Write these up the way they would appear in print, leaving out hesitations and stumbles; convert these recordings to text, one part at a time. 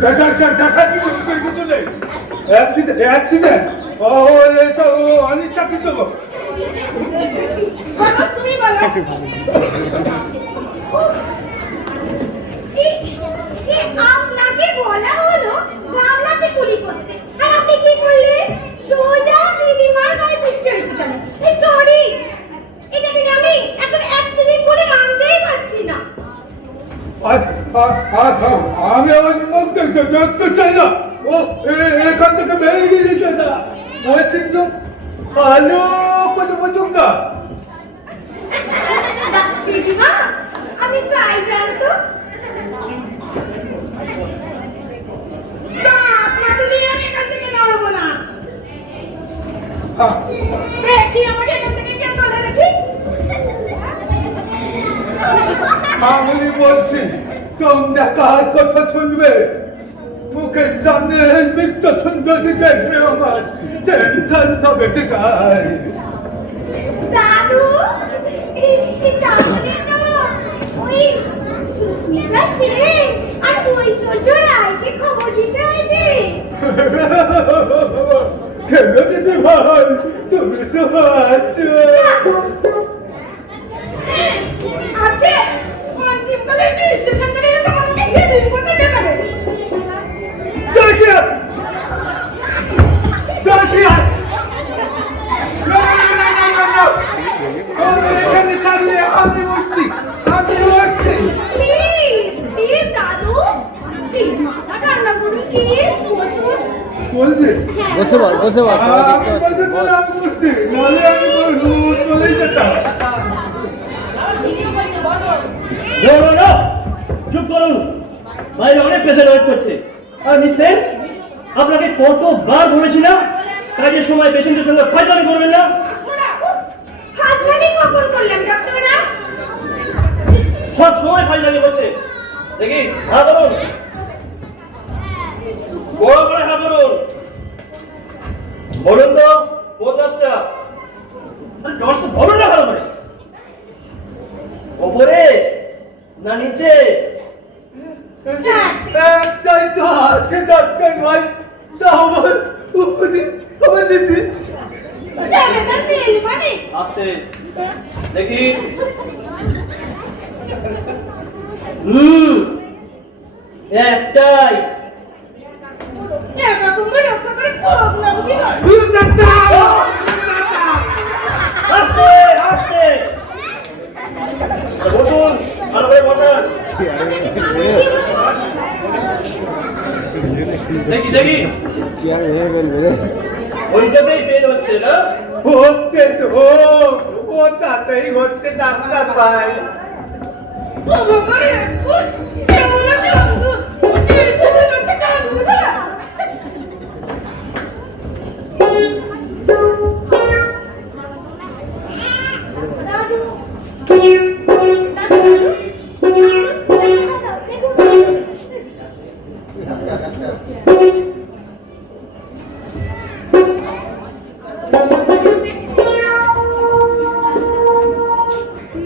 দেখা কিছু নেই। অ্যাক্সিডেন্ট ও এটা অনিচ্ছা কিন্তু তুমি বলো আপনাকে বলা হলো গামলাতে কুলি করতে আর আপনি কি করলেন সোজা দিদিমার গায়ে পিঠে হয়েছিলেন এই সরি এটা আমি এখন অ্যাক্সিডেন্ট করে নামতেই পারছি না আমি ওই দেখতে চাই না ও এখান থেকে বেরিয়ে দিচ্ছে না ওই কিন্তু ভালো করে বুঝুন না দিদিমা আমি ট্রাই জানতো আমি বলছি তোমরা কার কথা শুনবে মুখের সামনে মৃত্যু সুন্দর দেখবে আমার টেনশন হবে দেখায় দাদু ওই সুস্মিতা সেন আর ঐশ্বর্য রায়কে খবর দিতে হয়েছে কেন দিতে ভাই তুমি তো আছো আছে অন্তিমকালে স্টেশন থেকে তোমাকে দিয়ে দিন বলতে দেবে দাঁড়িয়ে এখানে চালিয়ে আমি উঠছি প্লিজ দাদু প্লিজ মাথা ঠান্ডা করুন প্লিজ বলছি বসে বল আমি বলছি নাহলে আমি চলেই যেতাম চুপ করুন বাইরে অনেক পেশেন্ট ওয়েট করছে আর মিস্টার আপনাকে কতবার বলেছি না কাজের সময় পেশেন্টের সঙ্গে ফাজলামি করবেন না ফাজলামি কখন করলেন ডক্টররা সব সময় ফাজলামি করছে দেখি হ্যাঁ বলুন বড় করে হ্যাঁ বলুন বলুন তো 50টা জ্বর তো বলুন না ভালো করে ওপরে না নিচে একটাই তো আছে ডাক্তার ভাই তা আমার দিদি জায়গাটা তেল মানে আসতে দেখি একটাই একা তুমি রক্ষা করে করব না বুঝি না আসতে আসতে বসুন ভালো করে বসুন দেখি দেখি চেয়ার ভেঙে ফেলবে রে ওইটাতেই পেন হচ্ছে না হচ্ছে তো ও তাতেই হচ্ছে ডাক্তার ভাই বাবা করে সে বলে সে করতে চালু না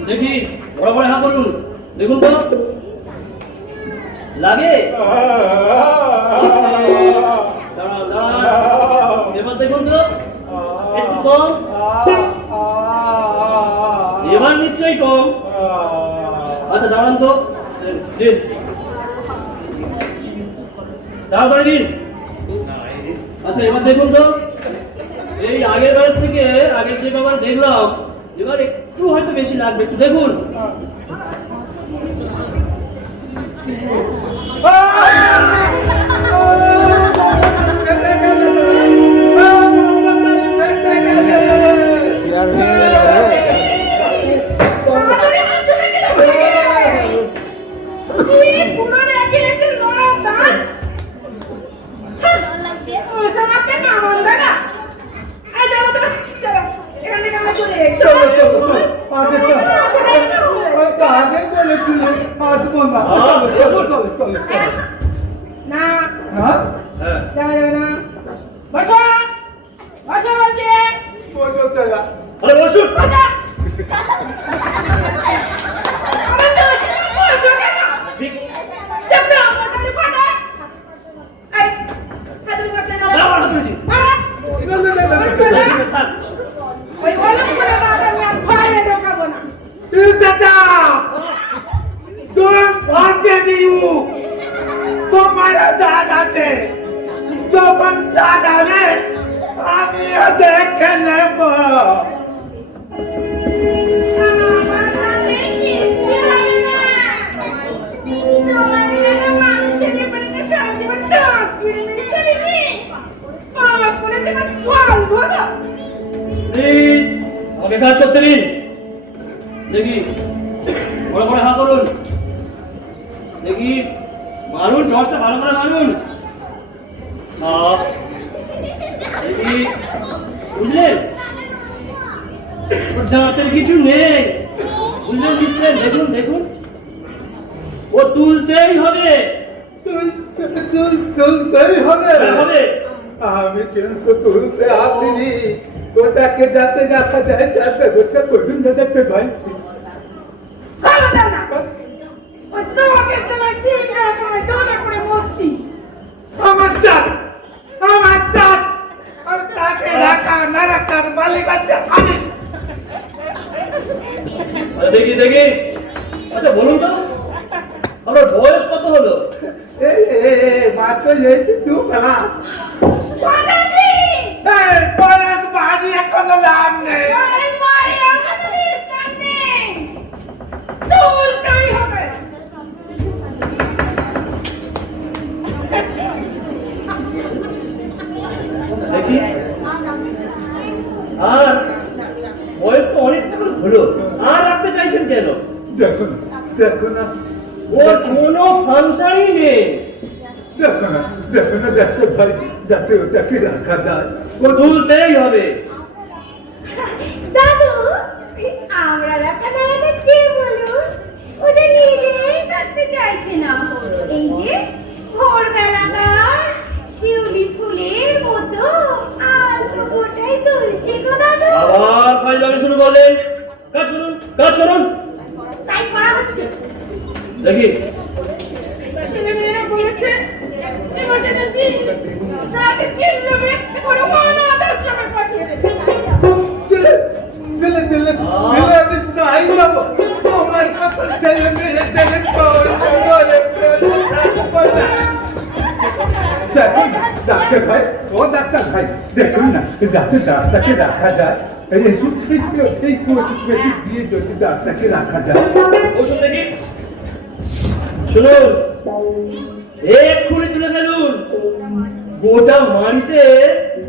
দেখি বড় বড় হাত করুন দেখুন তো লাগে দাঁড়ান দাঁড়ান এবার দেখুন তো একটু কম এবার নিশ্চয়ই কম আচ্ছা দাঁড়ান তো দিন তাড়াতাড়ি দিন আচ্ছা এবার দেখুন তো এই আগের বারের থেকে আগের যে কবার দেখলাম এবার একটু হয়তো বেশি লাগবে একটু দেখুন চেয়ার ভেঙে গেল রে আগে বলে দিলে আসবো না চলে না হ্যাঁ যাবে যাবে না বসো বসো বলছে বলছো চলা আরে বসুন বসো আমার তো বসো কেন ঠিক চুপ রহো আমার কাছে ফাটা দাদা তুই ভাবতে দিও তোমার দাদ আছে যখন জানাবে আমি দেখে নেব আমার হাতে কিচ্ছু হবে না। তোমার এলাকার মানুষের বাড়িতে সারা জীবন দাঁত ফেলে করিনি। পাপ করেছে না ফল ভোগ। প্লিজ আমাকে কাজ করতে দিন। দেখি বড় করে হাত করুন। দেখি মারুন, টর্চটা ভালো করে মারুন। দেখি বুঝলেন, ওর দাঁতের কিছু নেই। বুঝলেন বুঝলেন, দেখুন দেখুন, ও তুলতেই হবে। তুলতেই হবে হ্যাঁ, হবে। আমি কিন্তু তুলতে আসিনি ওটাকে যাতে দেখা যায় যাতে ওটা পর্যন্ত দেখতে পাই খবরদার না। ওই তোমাকে তোমার কি না তোমায় জোরে করে বলছি। আমার দাঁত আমার দাঁত আর তাকে রাখা না রাখার মালিক আছে আমি আচ্ছা দেখি দেখি, আচ্ছা বলুন তো আপনার বয়স কত হলো? মাত্র এই দু বেলা পলাশি! পরের বাড়ি এখনো লাভ নেই পরের বাড়ি আমাদের স্থান নেই। তুলতেই হবে। দেখি, আর বয়স তো অনেক হলো, আর রাখতে চাইছেন কেন? দেখুন দেখুন না ওর কোনো ফাংশনই নেই। দেখুন না দেখুন না দেখতে ভাই যাতে ওটাকে রাখা যায় ও তুলতেই হবে। দাদু, আমরা রাখা দাঁড়াতে কে বলুন? ওটা নিজেই থাকতে চাইছে না। এই যে ভোরবেলাকার শিউলি ফুলের মতো আলতো গোটাই তুলছে গো দাদু। আবার ফাইজলামি শুরু করলেন। কাজ করুন কাজ করুন। তাই করা হচ্ছে। দেখি ছেলেমেয়েরা বলেছে এমার্জেন্সি রাতে চিল্লাবে, এখন অনাথ আশ্রমে পাঠিয়ে দেবে। দিলে দিলে দিলে দিলে আমি তাই যাবো তোমার কত ছেলে মেয়ে দেখে দেখুন ডাক্তার ভাই ও ডাক্তার ভাই দেখুন না যাতে ডাক্তারকে রাখা যায় এই ওষুধ মেশিন দিয়ে যদি ডাক্তারকে রাখা যায় ওষুধ দেখি, শুনুন এক্ষুনি তুলে ফেলুন। গোটা মাড়িতে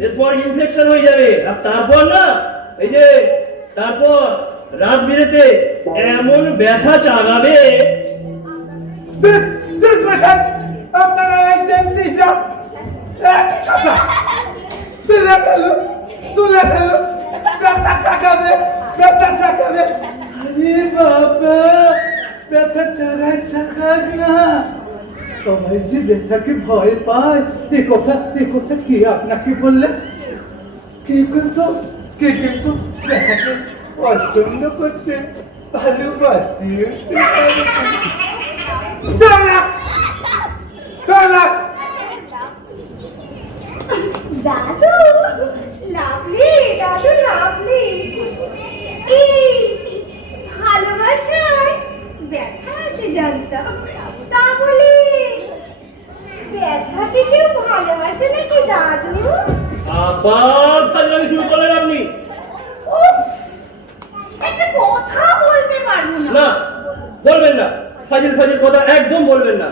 এরপর ইনফেকশন হয়ে যাবে, আর তারপর না এই যে তারপর রাত বিরেতে এমন ব্যথা চাগাবে। আপনারা একজন দিশাম একই কথা তুলে ফেলো ব্যথা চাকাবে আরে বাবা ব্যথা চারাই চাকাক না সবাই যে ব্যথাকে ভয় পায় এ কথা কি আপনাকে বললেন কে কিন্তু ব্যথাকে পছন্দ করতে ভালোবাসি দাদু লাভলি, দাদু লাভলি। এই ভালোবাসায় ব্যথা আছে জানতাম, তা বলি ব্যথাকে কেউ ভালোবাসে নাকি দাদু? আবার ফাজলামি শুরু করলেন আপনি। উফ, একটা কথা বলতে পারবো না। না বলবেন না, ফাজিল ফাজিল কথা একদম বলবেন না।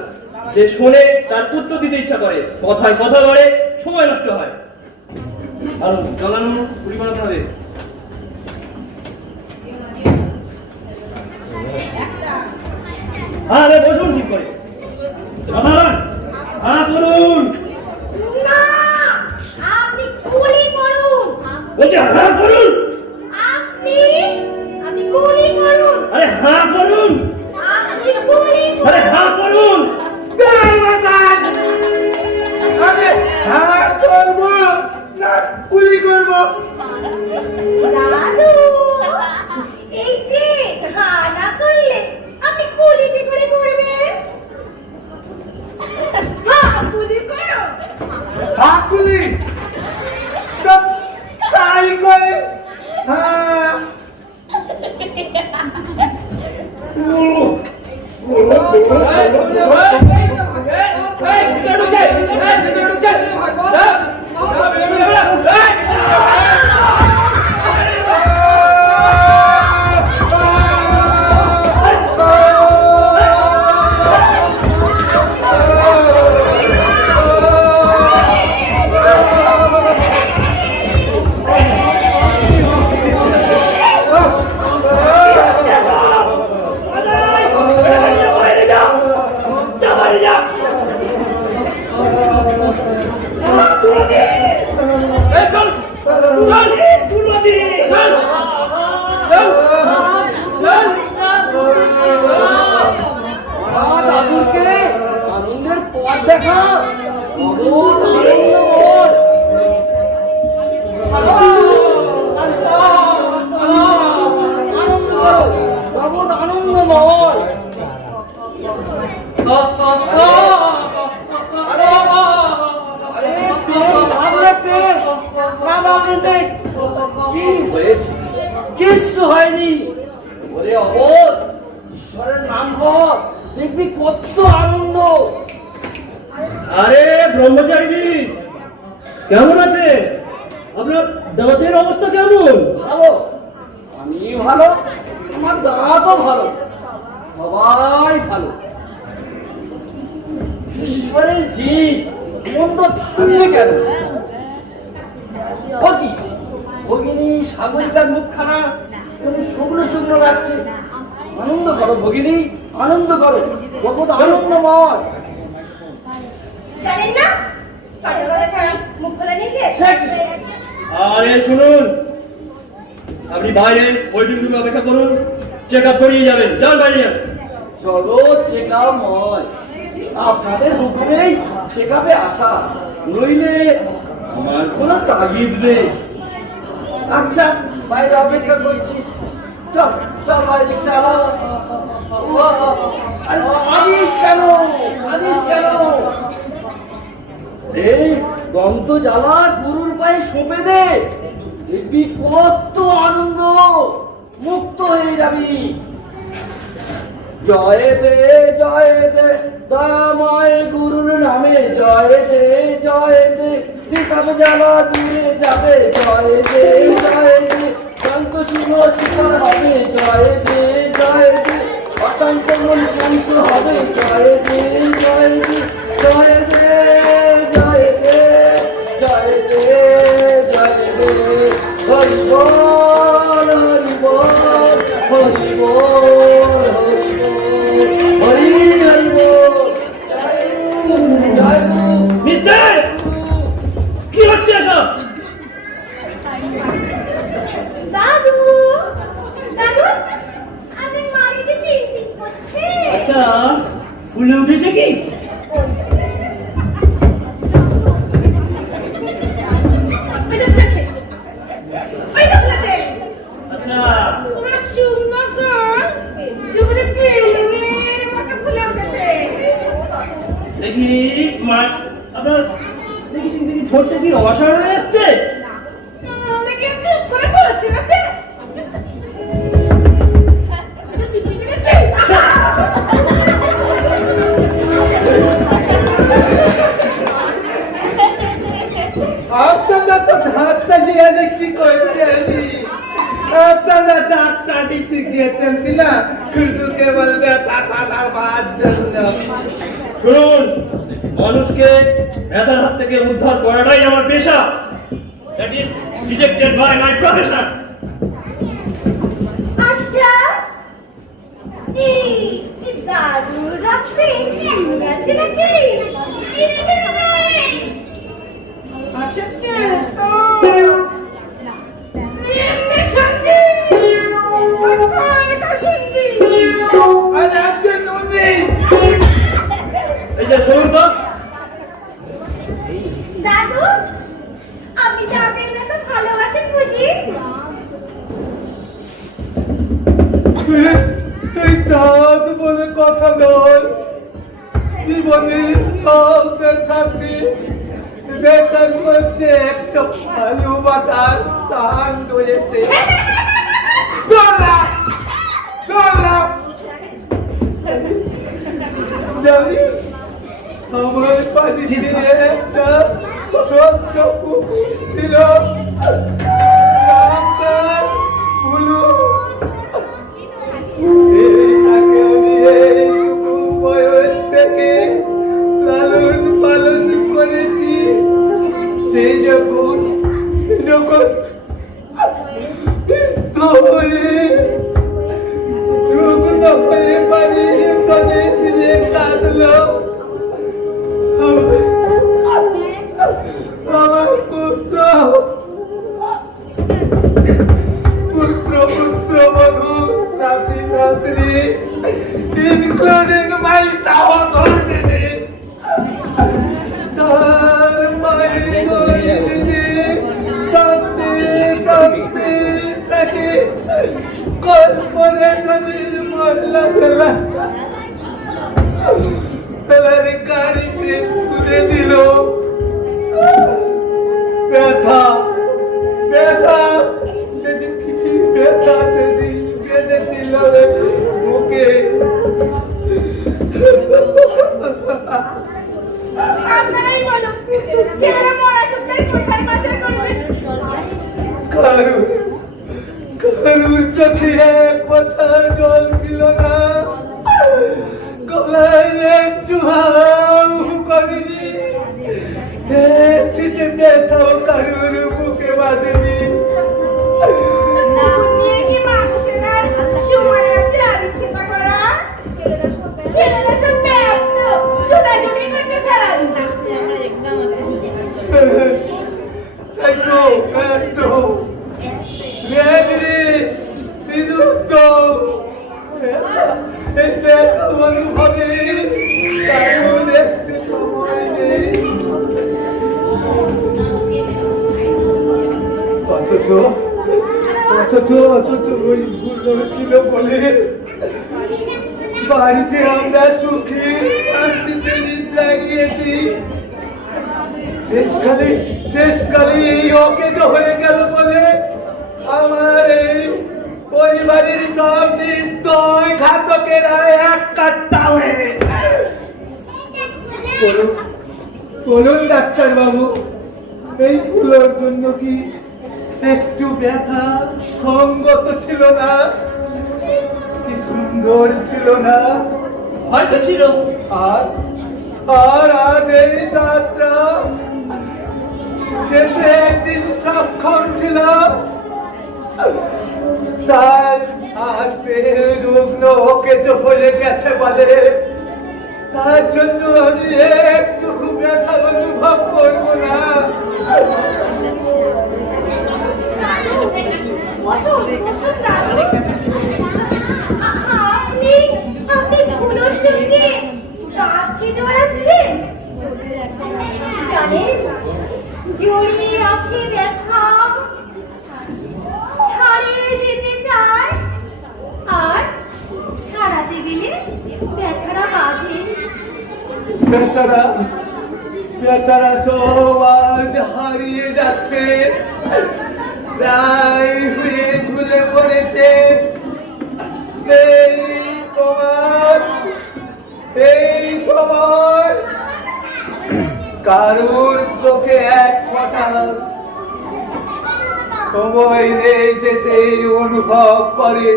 যে শোনে তার উত্তর দিতে ইচ্ছা করে, কথায় কথা বলে, সময় নষ্ট হয়। আর জ্বালানো পুরি বানাতে হবে। আরে বসুন ঠিক করে, করুন না, আপনি গুলি করুন। বলছে হ্যাঁ করুন। আপনি গুলি করুন। আরে হ্যাঁ করুন। আপনি গুলি আরে করুন। হ্যাঁ করুন। আমি হাত করবো না গুলি করবো দাদু, এই যে হানা করলে আপনি গুলি কি করে করবেন? হ্যাঁ, গুলি করো। হাকুলি তাই করে হ্যাঁ কিচ্ছু হয়নি। ওরে অবোধ, ঈশ্বরের নাম কর, দেখবি কত আনন্দ। আরে ব্রহ্মচারীজি, কেমন আছে? আপনার দাঁতের অবস্থা কেমন? ভালো, আমি ভালো, আমার দাঁতও ভালো, সবাই ভালো। ঈশ্বরের জীব মন্দ থাকবে কেন? ও কি ভগিনী সাগরিকার মুখখানা শুকনো শুকনো লাগছে। আনন্দ করো ভগিনী, আনন্দ করো, জগৎ আনন্দময়। জানেন না কাজের কথা ছাড়া মুখ খোলা নিয়েছে। আরে শুনুন, আপনি বাইরে ওয়েটিং রুমে অপেক্ষা করুন, চেক আপ করিয়ে যাবেন। যান বাইরে যান। জগৎ চেকাময়, আপনাদের হুকুমেই চেকাপে আসা, নইলে আমার কোনো তাগিদ নেই। আচ্ছা, বাইরে অপেক্ষা করছি। চল চল বাইরে, চালা। আনিস কেন, আনিস কেন? এই দন্ত জ্বালা গুরুর পায়ে সঁপে দে, দেখবি কত আনন্দ, মুক্ত হয়ে যাবি। জয় দে দয়াময় গুরুর নামে, জয় দে বিকাম জ্বালা দূরে যাবে। জয় দে শান্ত শুনো শিকার হবে। জয় দে অশান্ত মন শান্ত হবে। জয় দে জয় দে জয় দে জয় দে জয় দে জয় দে। হরি বল হরি বল হরি বল হরি বল হরি হরি বল। জয় গুরু জয় গুরু। মিস্টার, কি হচ্ছে এসব? দাদু দাদু আপনার মারিতে চিনচিন করছে। আচ্ছা, ফুলে উঠেছে কি? আচ্ছা, তোমার সুন্দর গান জীবনে ফিল্মের মতো ফুলে উঠেছে। দেখি আপনার দেখি ঠোঁটে কি অসাড় হয়ে আসছে? আমাকে চুপ করে বসে আছে। আপনারা তো ধাক্কা দিয়ে কি করছেন? আপনারা ধাক্কা দিতে গিয়েছেন কিনা শুধু কেবল ব্যথা পাওয়ার জন্য? শুনুন, মানুষকে ব্যথার হাত থেকে উদ্ধার করাটাই আমার পেশা। That is rejected by my profession. আচ্ছা এই দাদু রাত্রে চিনি আছে নাকি? চিনি নেই। আচ্ছা তো এমনি সঙ্গে কথা শুনবি। আর আজকে নুনি এই যে শুনুন তো, দাদু আপনি যাদের এত ভালোবাসেন বুঝি? এই দাঁত বলে কথা নয়, জীবনে সবদের থাকে বেটার মধ্যে একটা ভালোবাসার টান রয়েছে। জানি আমার বাড়িতে একটা ছোট্ট কুকুর ছিল, নামটা বুলু। তাকে আমি এই বয়স থেকে লালন পালন করেছি। সেই যখন রুগ্ন হয়ে বাড়ির তলে ছিঁড়ে কাঁদলো। আমার পুত্র বধূ নাতি নাতনি ইনক্লুডিং মাই সহধর্মিনী তার মায়ের গরিবী কাঁদতে তাকে কর্পোরেশনের মহল্লা ফেলার গাড়িতে তুলে দিল। ব্যথা ব্যথা সে যে কি ব্যথা সেদিন বেঁধেছিল বুকে। আপনারাই বলুন, ছেলেরা মরা টুকটাই কোথায় পাচার করবেন? কারুর চোখে এক কথা জল ছিল না, গলায় একটু হাম করেনি, একটি ব্যথাও কারুর বুকে বাঁধেনি। দুপুর দিয়ে কি মানুষের আর সময় আছে আদিক্ষেতা করা? ছেলেরা সব ব্যস্ত, ছোটাছুটি করতে সারাদিন। অনুভবে কারণ একটু সময় নেই। অথচ ওইগুলো ছিল বলে বাড়িতে আমরা সুখী শান্তিতে নিদ্রা গিয়েছি। শেষকালে এই অকেজ হয়ে গেল বলে আমার এই পরিবারের সব নির্দয় ঘাতকেরা এক কাট্টা হয়ে। বলুন ডাক্তার বাবু, এই ফুলোর জন্য কি একটু ব্যথা সঙ্গত ছিল না? কি সুন্দর ছিল না? হয়তো ছিল। আর আজ এই যাত্রা খেতে একদিন সক্ষম ছিল, তার আজ সে রুগ্ন ওকে যে হয়ে গেছে বলে তার জন্য আমি একটু ব্যথা অনুভব করবো না। আপনি ফুলোর সঙ্গে দাঁতকে জড়াচ্ছেন? জানেন, জড়িয়ে আছে ব্যথা, ছাড়িয়ে যেতে চায়, আর ছাড়াতে গেলে ব্যথাটা বাজে। বেচারা সব আজ হারিয়ে যাচ্ছে, প্রায় হয়ে ঝুলে পড়েছে। এই সময় কারুর চোখে এক ফোঁটা সময় নেই যে সেই অনুভব করে।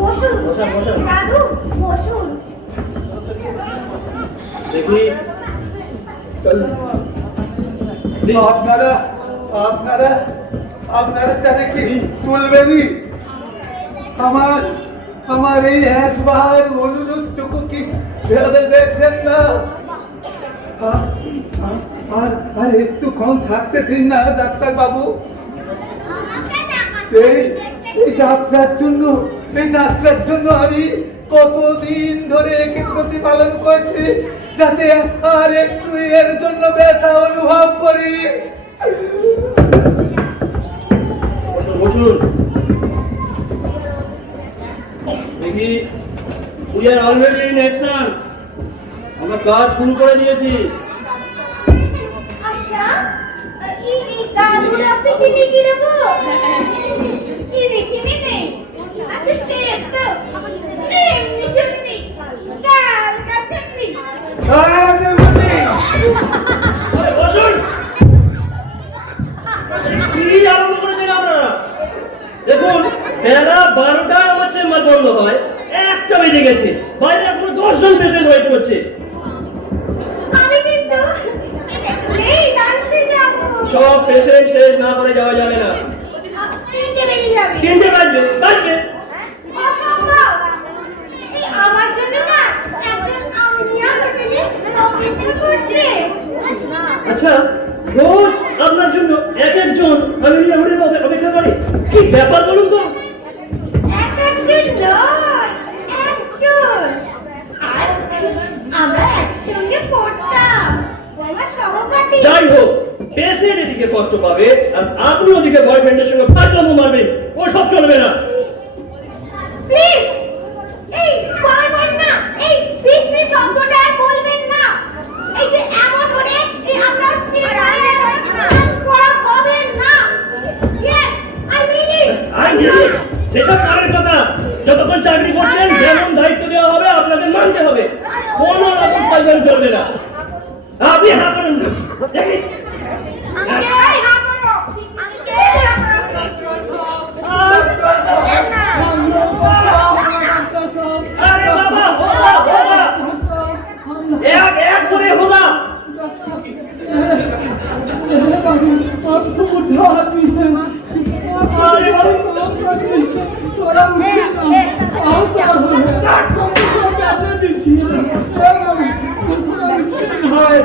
বসুন দাদু, বসুন। দেখি আপনারা তাদের কি তুলবেনি? আমার এই একবার অনুরোধটুকু কি ভেবে দেখবেন না? আর একটু কম থাকতে দিন না ডাক্তার বাবু। এই যাত্রার জন্য আমি কতদিন ধরে একে প্রতিপালন করছি, যাতে আর একটু এর জন্য ব্যথা অনুভব করি। বসুন। দেখি, we are already in action. আমরা কাজ শুরু করে দিয়েছি। আচ্ছা, এই দাদুর আপনি চিনি কিরকম? চিনি নেই। আচ্ছা, পেট তো এমনি শুননি, কালকা শুননি। বসুন। কি আরম্ভ করেছেন আপনারা? দেখুন, বেলা 12টায় আমার চেম্বার বন্ধ হয়, 1টা বেজে গেছে, বাইরে এখনো 10 জন পেশেন্ট ওয়েট করছে। আমি কিন্তু এই ডান্সে যাব। সব পেশেন্ট শেষ না করে যাওয়া যাবে না। 3টে বেজে যাবে। 3টে বাজবে। অসম্ভব। এই আমার জন্য না একজন আমিনিয়া হোটেলে অপেক্ষা করছে। আচ্ছা, রোজ আপনার জন্য এক একজন আমিনিয়া হোটেলে অপেক্ষা করে? কি ব্যাপার বলুন তো? একজন নয়, একজন। আর আমরা একসঙ্গে পড়তাম, আমার সহপাঠী। যাই হোক, পেশেন্ট এদিকে কষ্ট পাবে আর আপনি ওদিকে বয়ফ্রেন্ডের সঙ্গে পাগলামো মারবেন, ও সব চলবে না। প্লিজ, এই বারবার না এই পিছনে শব্দটা আর বলবেন না। এই যে এমন হলে এই আমরা ঠিক কাজ করা হবে না। সেসব কারের কথা। যতক্ষণ চাকরি করছেন যেমন দায়িত্ব দেওয়া হবে আপনাদের মানতে হবে, কোনো রকম পাইবার চলবে না। আপনি হ্যাঁ করেন না, দেখি আরে বাবা হোগা হোগা, এক এক করে হোগা। আরে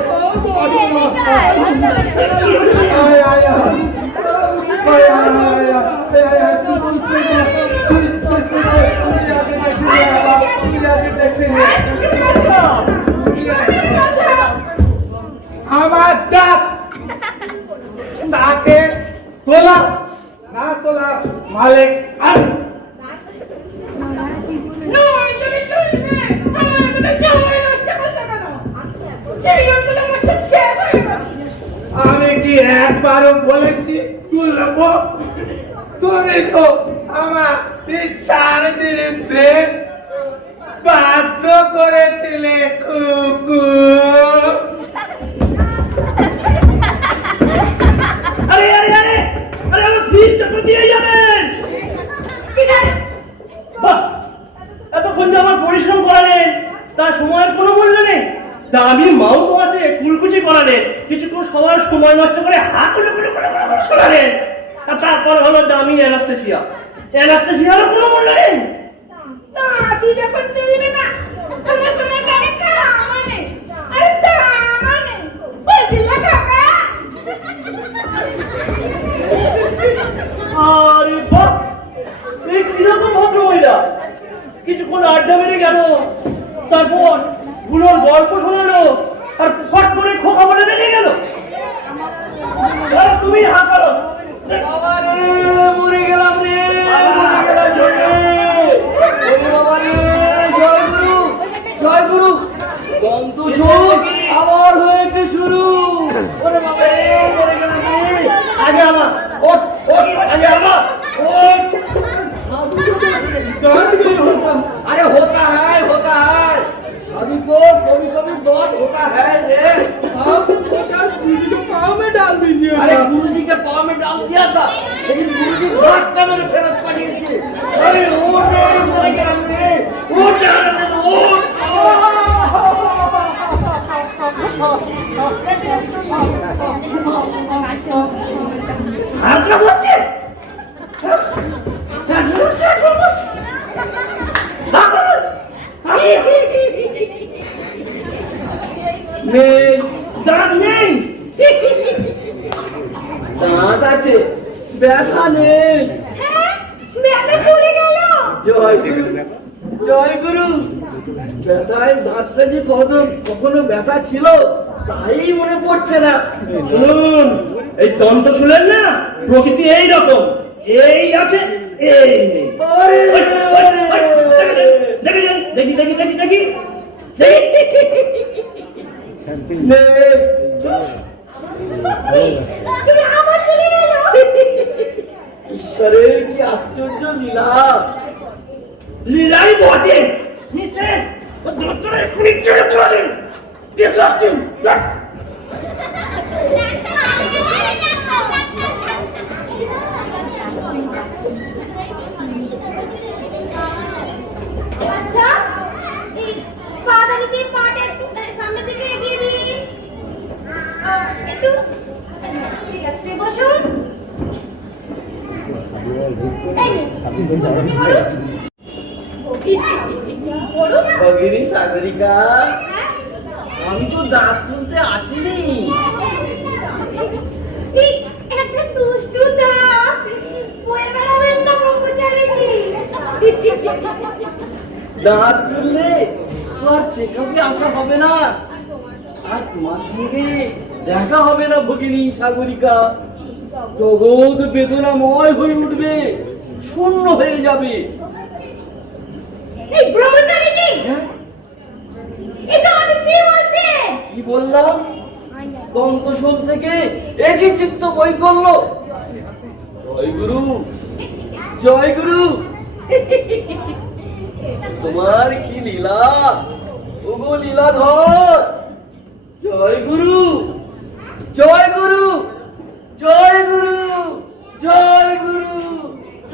আমার ডাক তাকে তোলা না তোলা মালিক আমি। আমি কি একবারও বলেছি তুলবো? তুমি তো আমার ইচ্ছার বিরুদ্ধে বাধ্য করেছিলে কুকু। আরে আরে আরে আরে আমার ফিসটা তো দিয়ে যাবেন। বাহ, এতক্ষণ যে আমার পরিশ্রম করালেন তার সময়ের কোনো মূল্য নেই। দামি মাউথ ওয়াশে কুলকুচি করালেন, কিছুক্ষণ সবার সময় নষ্ট করে হাত করে শোনালেন, আর তারপর হলো দামি অ্যানাস্থেসিয়া। অ্যানাস্থেসিয়ারও কোনো মূল্য নেই। আরে বাহ, এই কিরকম ভদ্র মহিলা! কিছুক্ষণ আড্ডা মেরে গেল, তারপর গুলোর গল্প শোনালো, আর ফট করে খোকা বলে বেরিয়ে গেল। তুমি হা করো। বাবা রে, মরে গেলাম রে, মরে গেলাম রে। ওরে বাবা রে, জয় গুরু, জয় গুরু। বন্ধু শুন, আবার হয়েছে শুরু। ওরে বাবা রে, মরে গেলাম রে। আগে আমার ওঠ ওঠ, আগে আমার ওঠ। अरे होता है सभी को कभी कभी बहुत होता है रे। आप गुरु जी के पाँव में डाल दीजिए। अरे गुरु जी के पाँव में डाल दिया था, लेकिन गुरु जी भाग का मेरे फेरत पड़ी थी। अरे उठ रे, मर गया रे, उठ उठ। সার্কাস হচ্ছে, দাঁত নেই, দাঁত আছে, ব্যথা নেই। জয় গুরু, জয় গুরু। ব্যথায় দাঁতটা যে কখনো ব্যথা ছিল তাই মনে পড়ছে না। শুনুন, এই তন্ত্র শুনলেন না, প্রকৃতি এই রকম, এই আছে এই নেই। আরে, দেখি দেখি দেখি দেখি দেখি নেই। ঈশ্বরের কি আশ্চর্য লীলা। লীলাই বটে, নিষেধ ও দত্তরে এক্ষুনি ছেড়ে তোলা দিন। ডিসগাস্টিং। আচ্ছা, এই পাদানিতে পাটা একটু সামনে থেকে এগিয়ে দিন। একটু ঠিক আছে, বসুন। এই বলুন। ভগিনী সাগরিকা, আমি তো দাঁত তুলতে আসিনি। এই একটা দুষ্টু দাঁত বয়ে বেড়াবেন না ব্রহ্মচারীজি। দাঁত তুললে তোমার চেকআপে আসা হবে না, আর তোমার সঙ্গে দেখা হবে না ভগিনী সাগরিকা। জগৎ বেদনাময় হয়ে উঠবে, শূন্য হয়ে যাবে। এই ব্রহ্মচারীজি, হ্যাঁ, এসব আপনি কি বলছেন? কি বললাম? দন্তশূল থেকে একই চিত্ত বই করলো। জয় গুরু, জয় গুরু। তোমার কি লীলা, ওগো লীলাধর। জয় গুরু, জয় গুরু, জয় গুরু, জয় গুরু,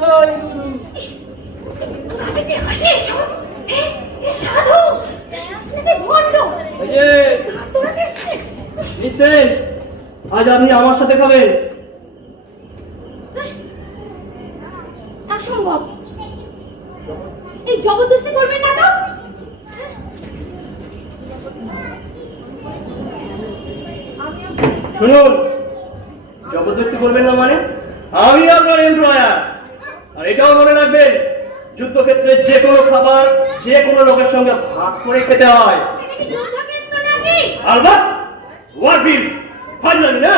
জয় গুরু। ভাবিতে হাসে সব। সাধু নাকি ভণ্ড? এই যে তোরা এসছে। নিশ্চয় আজ আপনি আমার সাথে খাবেন। অসম্ভব, এই জবরদস্তি করবেন না তো। শুনুন, জবরদস্তি করবেন না মানে আমি আপনার এমপ্লয়ার। আর এটাও মনে রাখবেন, যুদ্ধক্ষেত্রে যে কোনো খাবার যে কোনো লোকের সঙ্গে ভাগ করে খেতে হয়। এটা কি যুদ্ধক্ষেত্র নাকি? আলবাত ওয়ারফিল্ড ফাজলামি না।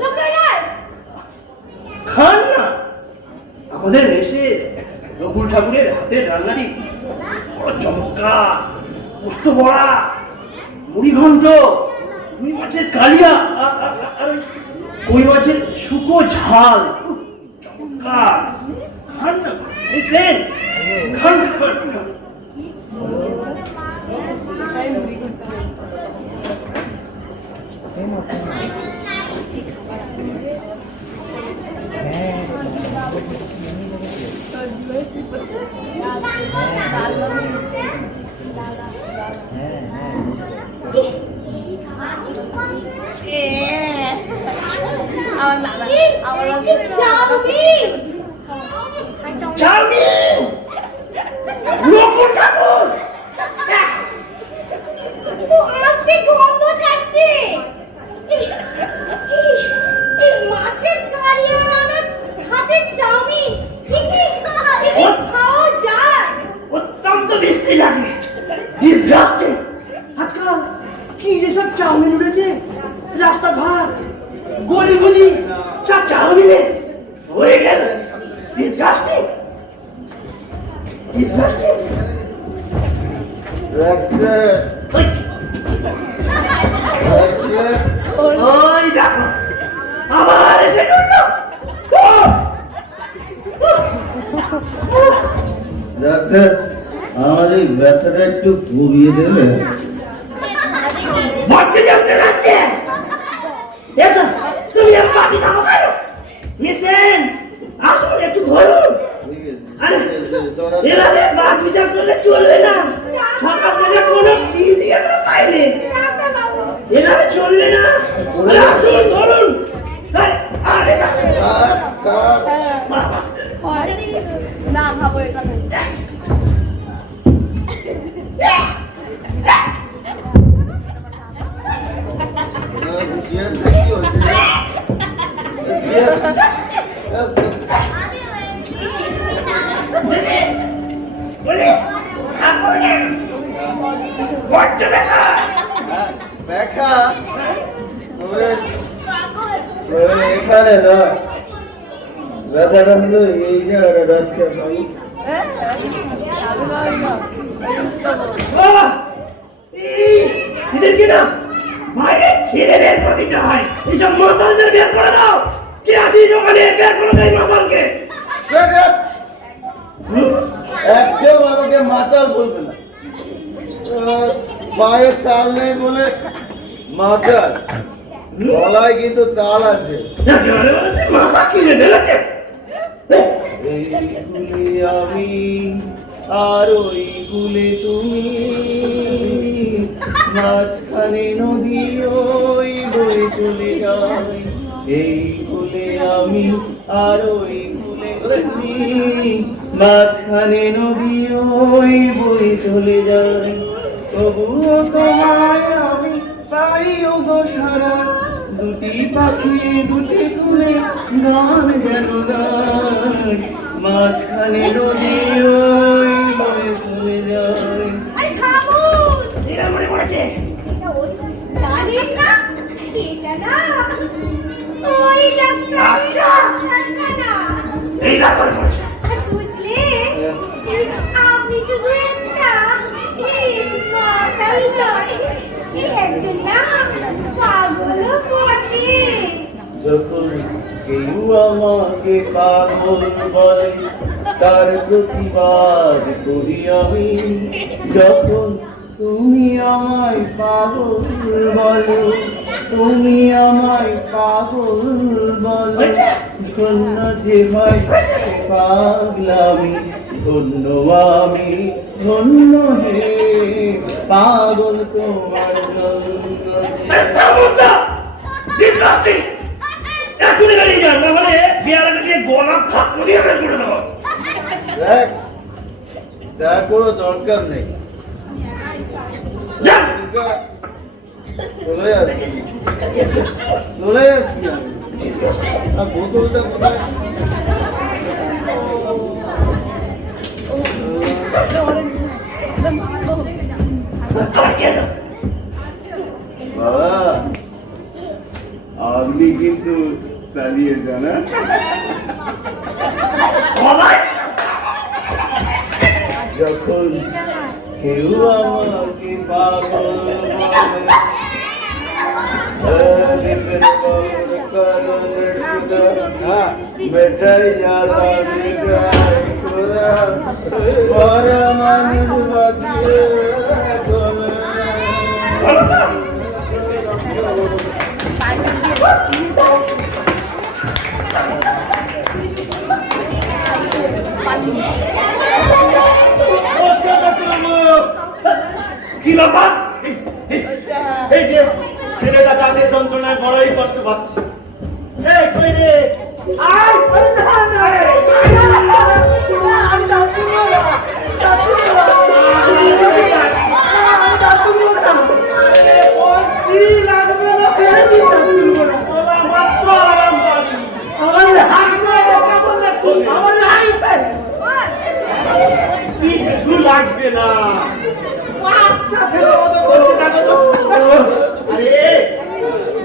ডক্টর রায়, খান না। আমাদের মেসে রঘুল ঠাকুরের হাতের রান্নাটি বড় চমৎকার। পোস্ত বড়া, মুড়ি ঘন্ট, রুই মাছের কালিয়া, আর ওই কই মাছের শুকো ঝাল, চমৎকার। খান না, বুঝলেন? খান খান খান। চাউমিন! রঘুল ঠাকুর! আস্তে গন্ধ ছাড়ছে। এই মাছের কালিয়া আর হাতের চাউমিন খাওয়া যায়? অত্যন্ত বিশ্রী লাগে। ডিসগাস্টিং। আজকাল কি যেসব চাউমিন উঠেছে, রাস্তাঘাট গলিগুলি সব চাউমিনে হয়ে গেছে। Disgusting, disgusting. ওই দেখো আবার এসে ঢুকলো। ডাক্তার, আমার এই ব্যথাটা একটু কমিয়ে দেবে? মরতে যেতে লাগছে। দেখো তুমি আর পাবি না কেন? মিসেন আসুন, একটু ধরুন। আরে এভাবে বাদ বিচার করলে চলবে না। সকাল থেকে কোনো ফিজই আমরা পাইনি। এভাবে চলবে না। আরে আসুন, ধরুন। আরে আরে বাবা, না খাবো এটা না। বলে আপনি বড় দেখা ব্যথা এখানে নয়, ব্যথাটা হলো এই জায়গাটা রাখতে পারি। এদেরকে না বাইরে ছেড়ে বের করে দিতে হয়। এইসব মাতালদের বের করে দাও। কে আছিস ওখানে? বের করে দেয় মাতালকে। একদম আমাকে মাতাল বলবে না। পায়ের তাল নেই বলে মাতাল, গলায় কিন্তু তাল আছে। মাথা কিনে ফেলেছে। এই কুলে আমি আর ওই কুলে তুমি, মাঝখানে নদী ওই বয়ে চলে যায়। এই কুলে আমি আর ওই কুলে তুমি, মাঝখানে নদী ওই বয়ে চলে যায়। তবুও তোমায় আমি পাই গো সারা, দুটি পাখি দুটি কুলে গান যেন গায়। মাঝখানে নদী ওই বয়ে চলে যায়। আরে খাবুন। এরা মনে পড়েছে। জানেন না এটা না ওই আচ্ছা। ডাক্তার। এই না করে পড়েছে। আর বুঝলে আপনি শুধু একটা মাতাল নয়, একজন না পাগলও বটে। যখন কেউ আমাকে পাগল বলে, তার প্রতিবাদ করি আমি যখন তুমি আমায় পাগল বলো, তুমি আমায় পাগল বলো, ধন্য যে হয় পাগলামি, ধন্য আমি ধন্য হে পাগল তোমার জন্য। এখনই গাড়ি যান, না হলে বিয়ারাটা দিয়ে গলা ফাঁক করে বের করে দেবো। দেখ, তার কোনো দরকার নেই। যান। চলে যাচ্ছি, চলে যাচ্ছি আমি। আর বোতলটা কোথায়? বাবা, আপনি কিন্তু চালিয়ে যান। সবাই যখন কেউ আমাকে পাগল বলে, বেটাই জ্বালা বেটাই খোদা, পরা মানুষ বাঁচিয়ে কি ব্যাপার? এই যে ছেলেটা দাঁতের যন্ত্রণায় বড়ই কষ্ট পাচ্ছে। এই কই রে? আয়! আমি যাচ্ছি না, যাচ্ছি না। আরে বলছি লাগবে না, ছেড়ে দিন। তোরা মাত্র আরাম পাবি। আমার হাত না কথা বললে চলবে। আমার হাত কিছু লাগবে না। আচ্ছা ছেলে মতো করতে থাকো তো। আরে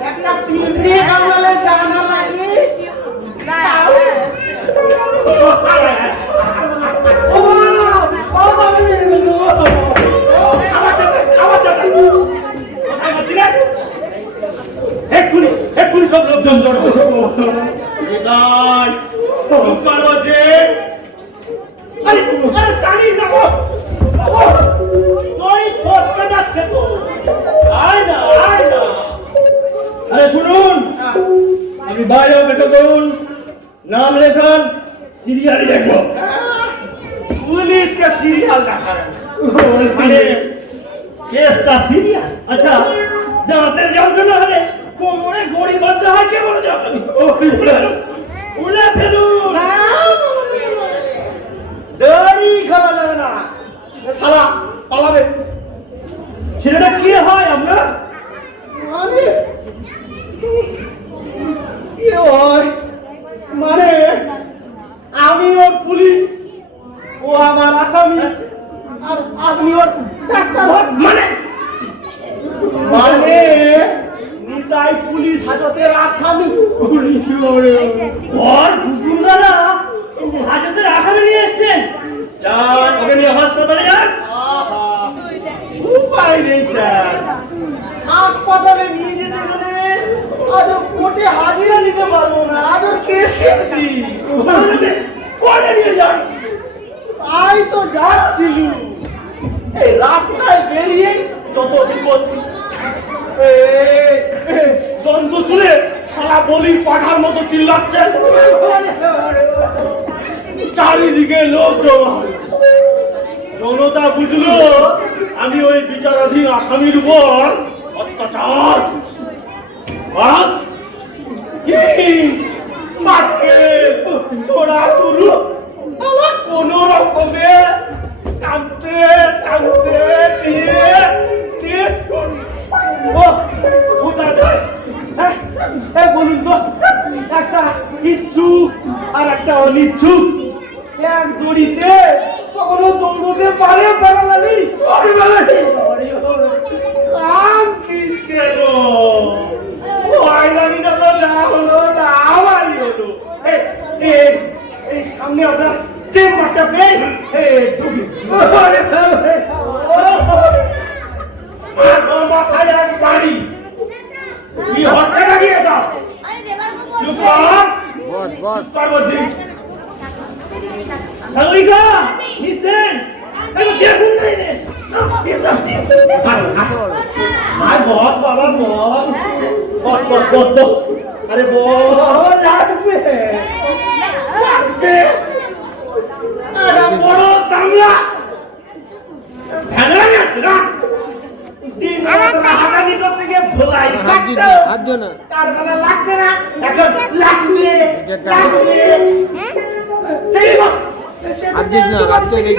একটা পিঁপড়ে কামড়ালে জানা লাগে। এক্ষুনি সব লোকজন জড়ো হয়েছে। টানি যাবো, যাচ্ছে তো। আয় না, আয় না। আরে শুনুন, আমি বাইরে অপেক্ষা করুন, নাম লেখান, সিরিয়াল দেখবো। পুলিশকে সিরিয়াল দেখার মানে কেসটা সিরিয়াস। আচ্ছা, দাঁতের যন্ত্রণা হলে কোমরে গড়ি বাঁধতে হয়, কে বলে যাবেন? উলে ফেলুন, দড়ি খাওয়া যাবে না, সালা পালাবে। ছেলেটা কি হয় আপনার? মানে কি হয়? মানে আমি ওর পুলিশ, ও আমার আসামি, আর আপনি ওর ডাক্তার হন। মানে মানে নিতাই পুলিশ হাজতের আসামি। ওর কুকুরদারা হাজতের আসামি নিয়ে এসছেন। যান, ওকে নিয়ে হাসপাতালে যান। উপায় নেই স্যার, হাসপাতালে নিয়ে যেতে গেলে আজ কোর্টে হাজিরা দিতে পারবো না, আজ কেসের দিন। কোর্টে নিয়ে যান। তাই তো যাচ্ছিল, এই রাস্তায় বেরিয়ে যত বিপত্তি। দ্বন্দ্ব শুনে সারা বলি পাঠার মতো চিল্লাচ্ছেন, চারিদিকে লোক জমা। জনতা বুঝলো আমি ওই বিচারাধীন আসামির উপর অত্যাচার, ছোড়া শুরু। আমার কোন রকমে টানতে টানতে দিয়ে বলুন তো, একটা ইচ্ছুক আর একটা অনিচ্ছুক এক দড়িতে কখনো দৌড়তে পারে? পারালালি কেন আইলানিটা তো যা হলো না আমারই হলো। এই সামনে আপনার চেম্বারটা পেয়ে মাথায় এক বাড়ি কি হচ্ছে নাকি এটা? বস বস পার্বতী সাগরিকা নিছেন আরে দেখুন না রে আয় বস বাবা বস আরে বস লাগবে আরে বড় দামলা ভেড়া না দিন হাগানি করতে গিয়ে ভোলাই হাত দিও না তার মানে লাগছে না এখন লাগবে সেই বস হাত দিস না রাস্তায় গিয়ে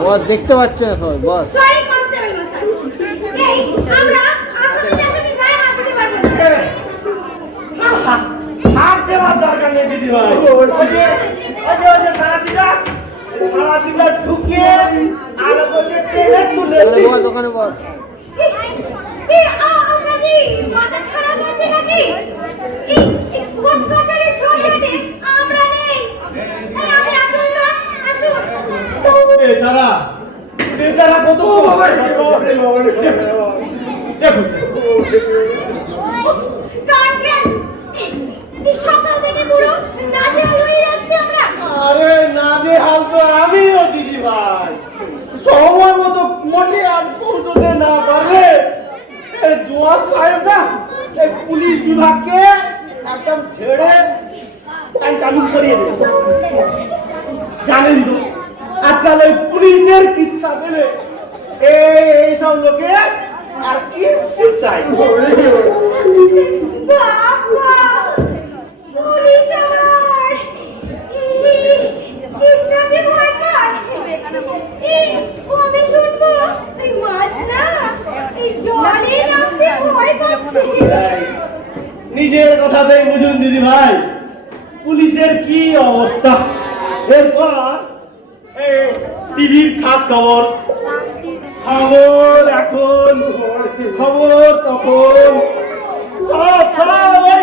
বস দেখতে পাচ্ছে না সবাই বস সরি কনস্টেবল মশাই এই আমরা আসামি গায়ে হাত দিতে পারবো না হাত দেওয়ার দরকার নেই দিদি ভাই ওই সারাশিটা ঢুকিয়ে আর বসে ট্রেনে তুলে বস ওখানে বস এই আমরা কি মাথা খারাপ আছে নাকি এই কোর্ট কাছারি ছয়টাতে আমরা নেই এই আপনি আসুন না আসুন বেচারা কত দেখুন কানকেন এই সকাল থেকে পুরো নাজেহাল হয়ে যাচ্ছে আমরা আরে না যে হাল তো আমিও দিদি ভাই সময় মতো মোটে আজ পৌঁছতে না পারলে জোয়ার সাহেব না এই পুলিশ বিভাগকে একদম ছেড়ে টালু করিয়ে দেবে জানেন তো আজকাল ওই পুলিশের কিচ্ছা পেলে এইসব লোকে আর কিচ্ছু চাই বাবা পুলিশ আমার এর সাথে ভয় পায় এই কবে শুনবো এই মাছ না এই জলে নামতে ভয় পাচ্ছে নিজের কথাটাই বুঝুন দিদি ভাই পুলিশের কি অবস্থা এরপর টিভির খাস খবর এখন খবর তখন সব ওই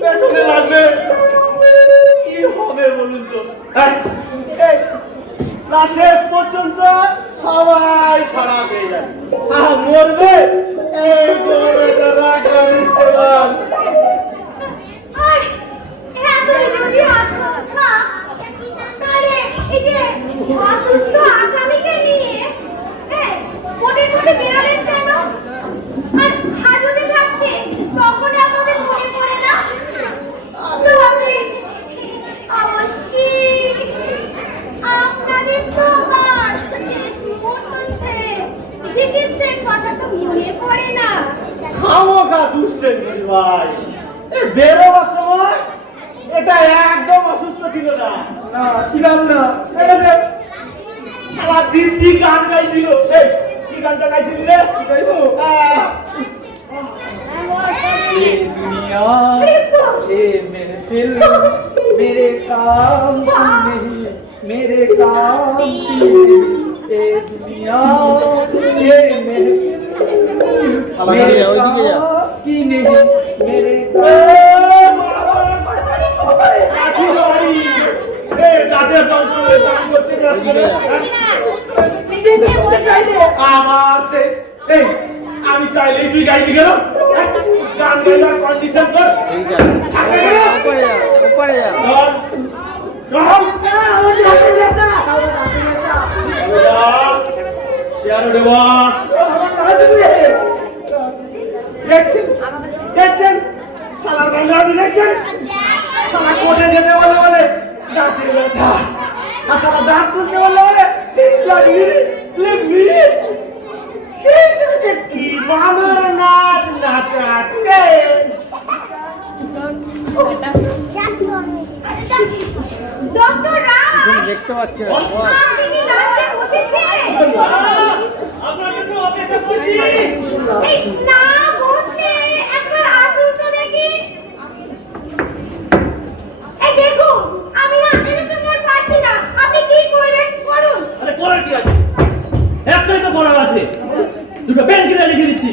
পেছনে লাগবে কি হবে বলুন তো না শেষ পর্যন্ত সবাই ছাড়া পেয়ে যাবে মরবে এই মরবে তারা কনস্টেবল আর এতই যদি অসুস্থ না তাহলে এই যে অসুস্থ আসামিকে নিয়ে কোটে বেরোলেন কেন আর হাজতে থাকতে তখন আমাদের মনে পড়ে না তবে অবশ্যই আপনাদের তো আমার শেষ মুহূর্ত ছেড়ে চিকিৎসার কথা তো মনে পড়ে না খামোখা দুষছেন দিদি ভাই বেরোবার সময় এটা একদম অসুস্থ ছিল না ছিলাম না সারা দিন কি গান গাইছিল কি গানটা গাইছিল রে ये दुनिया ये महफिल मेरे काम की नहीं मेरे काम की नहीं ये दुनिया ये महफिल मेरे काम की नहीं मेरे काम আমার সে আমি চাইলেই তুই গাইতে গেল গান গাইবার কন্ডিশন কর ঠিক আছে উপরে যা দেখছেন সালার বাংলা দেখছেন সালা কোর্টে যেতে বলে দাঁতের ব্যথা আর সালা দাঁত তুলতে বলে লিপি সেই দিকে কি বাঁদর নাচ নাচাচ্ছে ডক্টর রাম তুমি দেখতে পাচ্ছ না বস আপনি কি লাস্টে বসেছেন আপনার জন্য অপেক্ষা করছি এই না বসে একবার আসুন তো দেখি এই দেখো আমি না আপনাদের সঙ্গে আর পাচ্ছি না আপনি কি করবেন করুন আরে করার কি আছে একটাই তো করার আছে দুটো পেন কিনে লিখে দিচ্ছি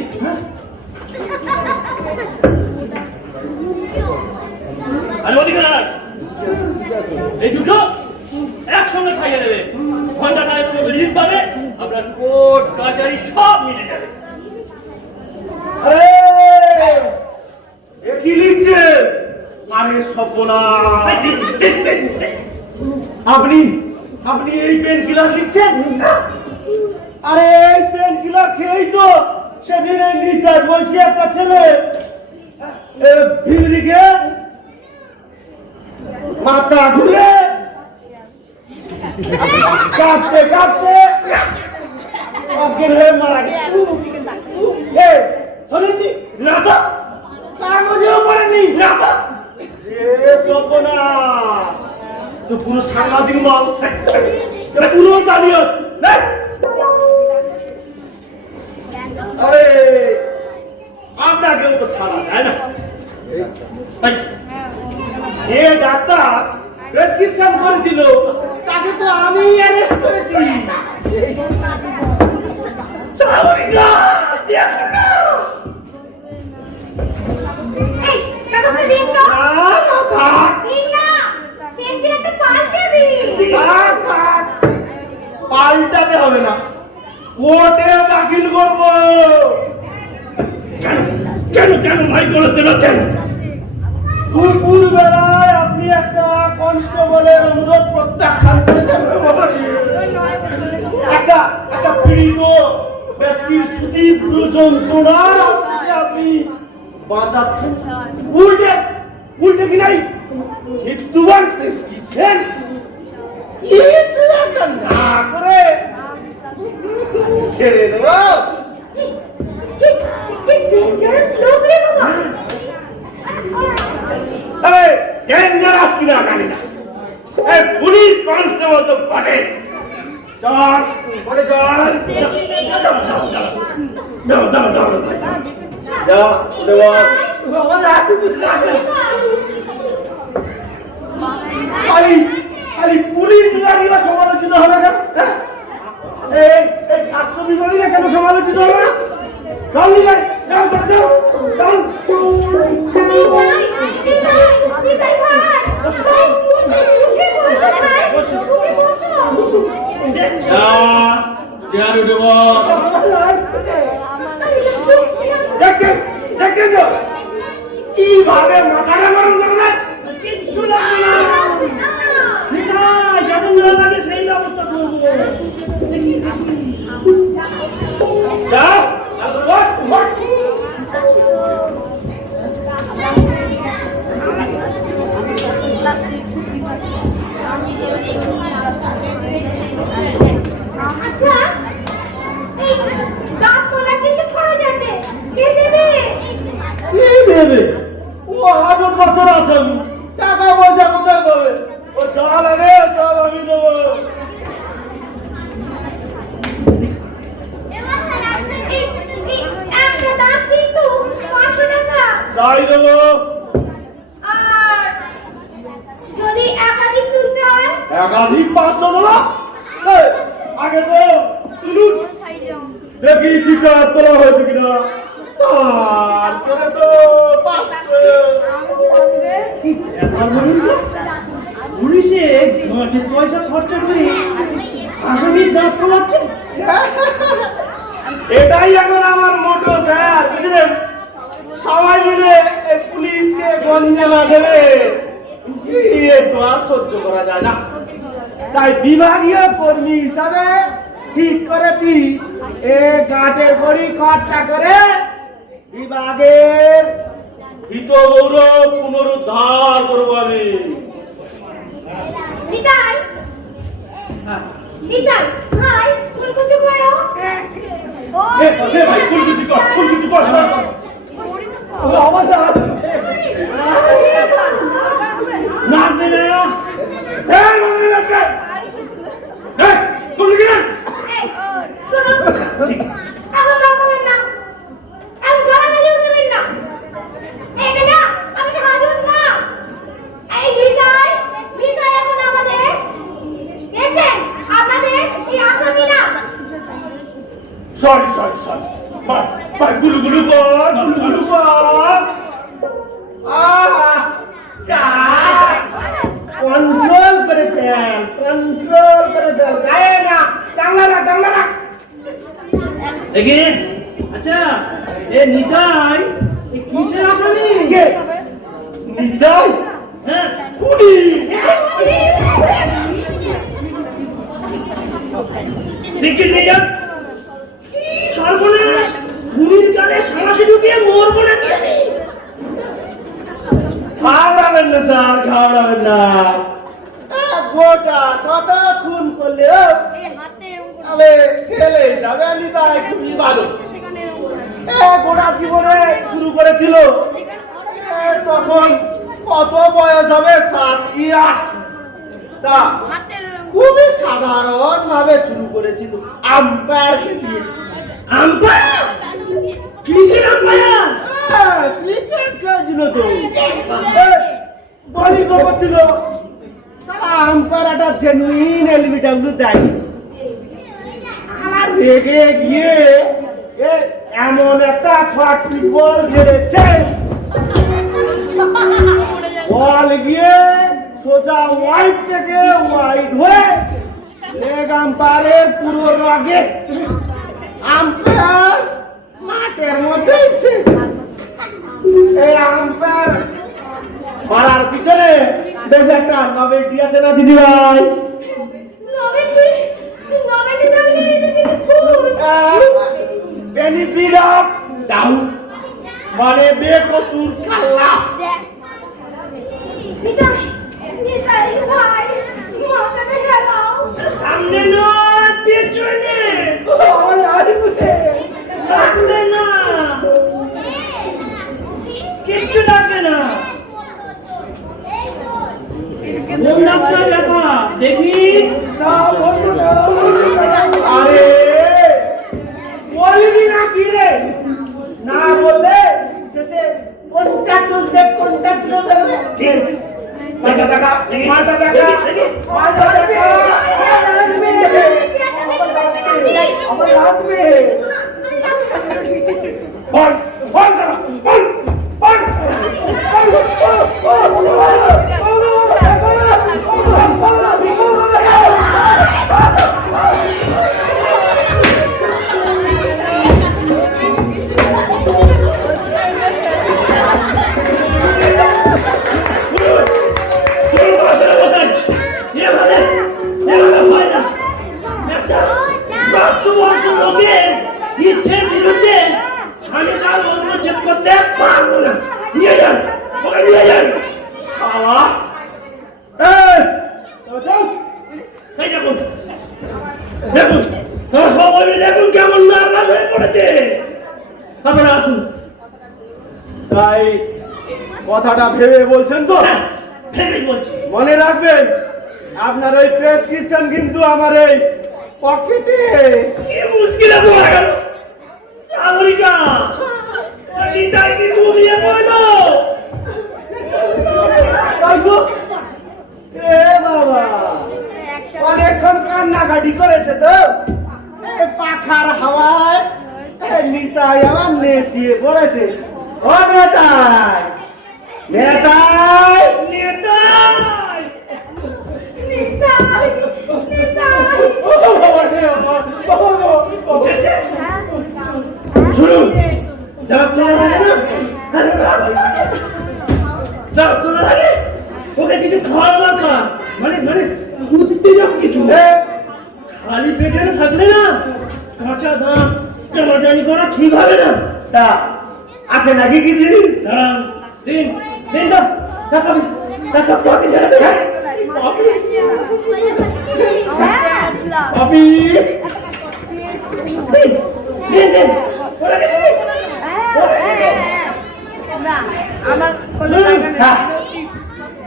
আরে ওদিকে দাঁড়ান এই দুটো একসঙ্গে খাইয়ে দেবে ঘন্টা টাইমের মধ্যে রিলিজ পাবে আপনার কোর্ট কাচারি সব মিটে যাবে আরে এ কি লিখছে আরে সর্বনাশ! আপনি আপনি এই পেন কিলার লিখছেন? আরে এই পেন কিলার খেয়েই তো সেদিন এই নিতাই বয়সী একটা ছেলে ভিড়িকে মাথা ঘুরে কাঁপতে কাঁপতে অজ্ঞান হয়ে মারা গেছে। শোনেননি? না তো, কাগজেও পড়েনি। না তো, সর্বনাশ! তো পুরো সাংঘাতিক মাল, পুরো জানিও। আরে আপনাকেও তো ছাড়া যায় না। যে ডাক্তার প্রেসক্রিপশন করেছিল তাকে তো আমি অ্যারেস্ট করেছি। এই কাগজটা দিন তো দিন না পেন্সিল একটা পাল্টে দিন পাল্টাতে হবে না, কোর্টে দাখিল করবো। কেন কেন কেন ভাই করেছিল? কেন দুপুর বেলায় আপনি একটা কনস্টেবলের অনুরোধ প্রত্যাখ্যান করেছেন? একটা একটা পীড়িত ব্যক্তির সুতীব্র যন্ত্রণা আপনি বাঁচাচ্ছেন, উল্টে উল্টে কি নাই মৃত্যুবান প্রেসক্রিপশন কিছু একটা না করে ছেড়ে দেব। ডেঞ্জারাস লোক রে বাবা। আরে ডেঞ্জারাস কিনা জানি না, এই পুলিশ কনস্টেবল তো বটে। চল বটে, চল দাও দাও দাও দাও আরে পুলিশ বিভাগীরা সমালোচিত হবে না? এই স্বাস্থ্য বিভাগীরা কেন সমালোচিত হবে না? চল নিবাই, চল চল চল নিতাই ভাই ভাই বসে ভাই বসে চেয়ার উঠে কিভাবে মাথাটা গরম করে দেয়? কিচ্ছু লাগে না, যেমন লাগে সেই ব্যবস্থা করবো। আচ্ছা এই দাঁত তোলার কিন্তু খরচ আছে, কে দেবে? কি দেবে? ও হাজার বছর আছে, টাকা পয়সা কোথায় পাবে? ও যা লাগে সব আমি দেবো। একটা দাঁত কিন্তু 500 টাকা। তাই দেবো। আর যদি একাধিক তুলতে হয়? একাধিক 500 দেবো। আগে তো তুলুন, দেখি ঠিকঠাক তোলা হয়েছে কিনা, তারপরে তো পুলিশে মাঠের পয়সা খরচা করে আসামির দাঁত তোলাচ্ছে। এটাই এখন আমার মোটো স্যার, বুঝলেন? সবাই মিলে এই পুলিশকে গঞ্জামা দেবে, তো আর সহ্য করা যায় না। তাই বিভাগীয় কর্মী হিসাবে ঠিক করেছি এ গাঁটের করি খরচা করে বিভাগের হিত গৌরব পুনরুদ্ধার করবো আমি। নিতাই নিতাই ভাই ফুলকুচি করো। ভাই ফুলকুচি কর, ফুলকুচি কর। আমার দাঁত না দে না, ফুলকুচি এখন লাগাবেন না, এখন গলাগালিও দেবেন না। এটা না আমি তো হাজুর না। এই নিতাই নিতাই এখন আমাদের দেখেন আপনাদের সেই আসামি না। সরি সরি সরি, ভাই গুলু গুলু কর, গুলু গুলু কর। কন্ট্রোল করে ফেল, কন্ট্রোল করে ফেল, গায়ে না, টাংলা না, টাংলা না। দেখি, আচ্ছা এ নিতাই কিসের আসামি? নিতাই শিগগির নিয়ে যান। সর্বনাশ, খুনির গালে সাঁড়াশি ঢুকিয়ে মরবো নাকি আমি? ঘাবড়াবেন না স্যার, ঘাবড়াবেন না। গোটা কত খুন করলে আরে ছেলে হিসাবে আমি তাই খুবই বাদক। গোটা জীবনে শুরু করেছিল তখন কত বয়স হবে, 7 কি 8। তা খুবই সাধারণ ভাবে শুরু করেছিল আম্পায়ারকে দিয়ে। আম্পায়ার? Cricket umpire? ক্রিকেট খেলছিল তো, বলি করছিল। তারা আম্পায়ার একটা জেনুইন এলবিডব্লিউ দেয়নি। আর রেগে গিয়ে এমন একটা শর্ট পিচ বল ছেড়েছে, বল গিয়ে সোজা ওয়াইড থেকে ওয়াইড হয়ে লেগ আম্পায়ারের পুরো রাগে আম্পায়ার মাঠের মধ্যে শেষ। এই আম্পায়ার মারার পিছনে বেশ একটা নভেলটি আছে না দিদি ভাই? বেনিফিট অফ ডাউট, মানে বেকসুর খাল্লা। সামনে নয়, পেছনে। সামনে না, কিচ্ছু লাগবে না। কোন ডাক্তার দেখা দেখি? আরে বলবি না কি রে? না বললে শেষে কন্ট্যাক্ট করতে ঠিক আছে। মালটা টাকা, মালটা টাকা, মালটা টাকা। আমার লাগবে। বল, বল সারা, বল, বল, ইচ্ছের বিরুদ্ধে আমি তার অনুচ্ছেদ করতে পারবো না। নিয়ে যান, ওকে নিয়ে যান। এই দেখুন, দেখুন, সবাই দেখুন কেমন নার্ভাস হয়ে পড়েছে। আপনারা আসুন। তাই কথাটা ভেবে বলছেন তো? হ্যাঁ, ভেবেই বলছি। মনে রাখবেন, আপনার এই প্রেসক্রিপশন কিন্তু আমার এই পকেটে। কি মুশকিলে পড়ে গেল আমেরিকা, নিতাই কি ঘুমিয়ে পড়লো? তাই তো? এ বাবা, অনেকক্ষণ কান্নাকাটি করেছে তো, এই পাখার হাওয়ায় নিতাই আমার নেট দিয়ে পড়েছে। ও নেতাই, নেতাই, নিতাই! উঠেছে? শুনুন, ডাক্তার আগে ওকে কিছু খাওয়ার দরকার, মানে উত্তেজক কিছু। খালি পেটে থাকলে না কাঁচা দাঁত টানাটানি করা ঠিক হবে না। তা আছে নাকি কিছু? দাঁড়ান, দিন দিন দাও, টাকা টাকা পকেটে যাবে। কপি দিন দিন ওরা কে দিন।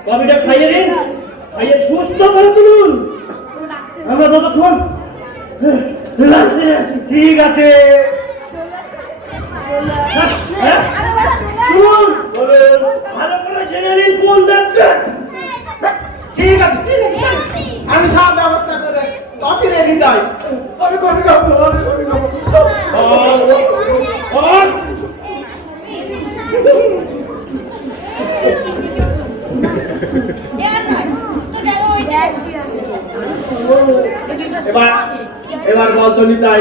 কপিটা খাইয়ে দিন, খাইয়ে সুস্থ করে তুলুন। আমরা ততক্ষণ লাঞ্চে আসি। ঠিক আছে। হ্যাঁ? শুনুন, ভালো করে জেনে নিন কোন ডাক্তার। ঠিক আছে, ঠিক আছে, আমি সব ব্যবস্থা করে কপি রেডি তাই। আমি কপি খাবো, আমি কপি খাবো। এবার বলতো নিতাই,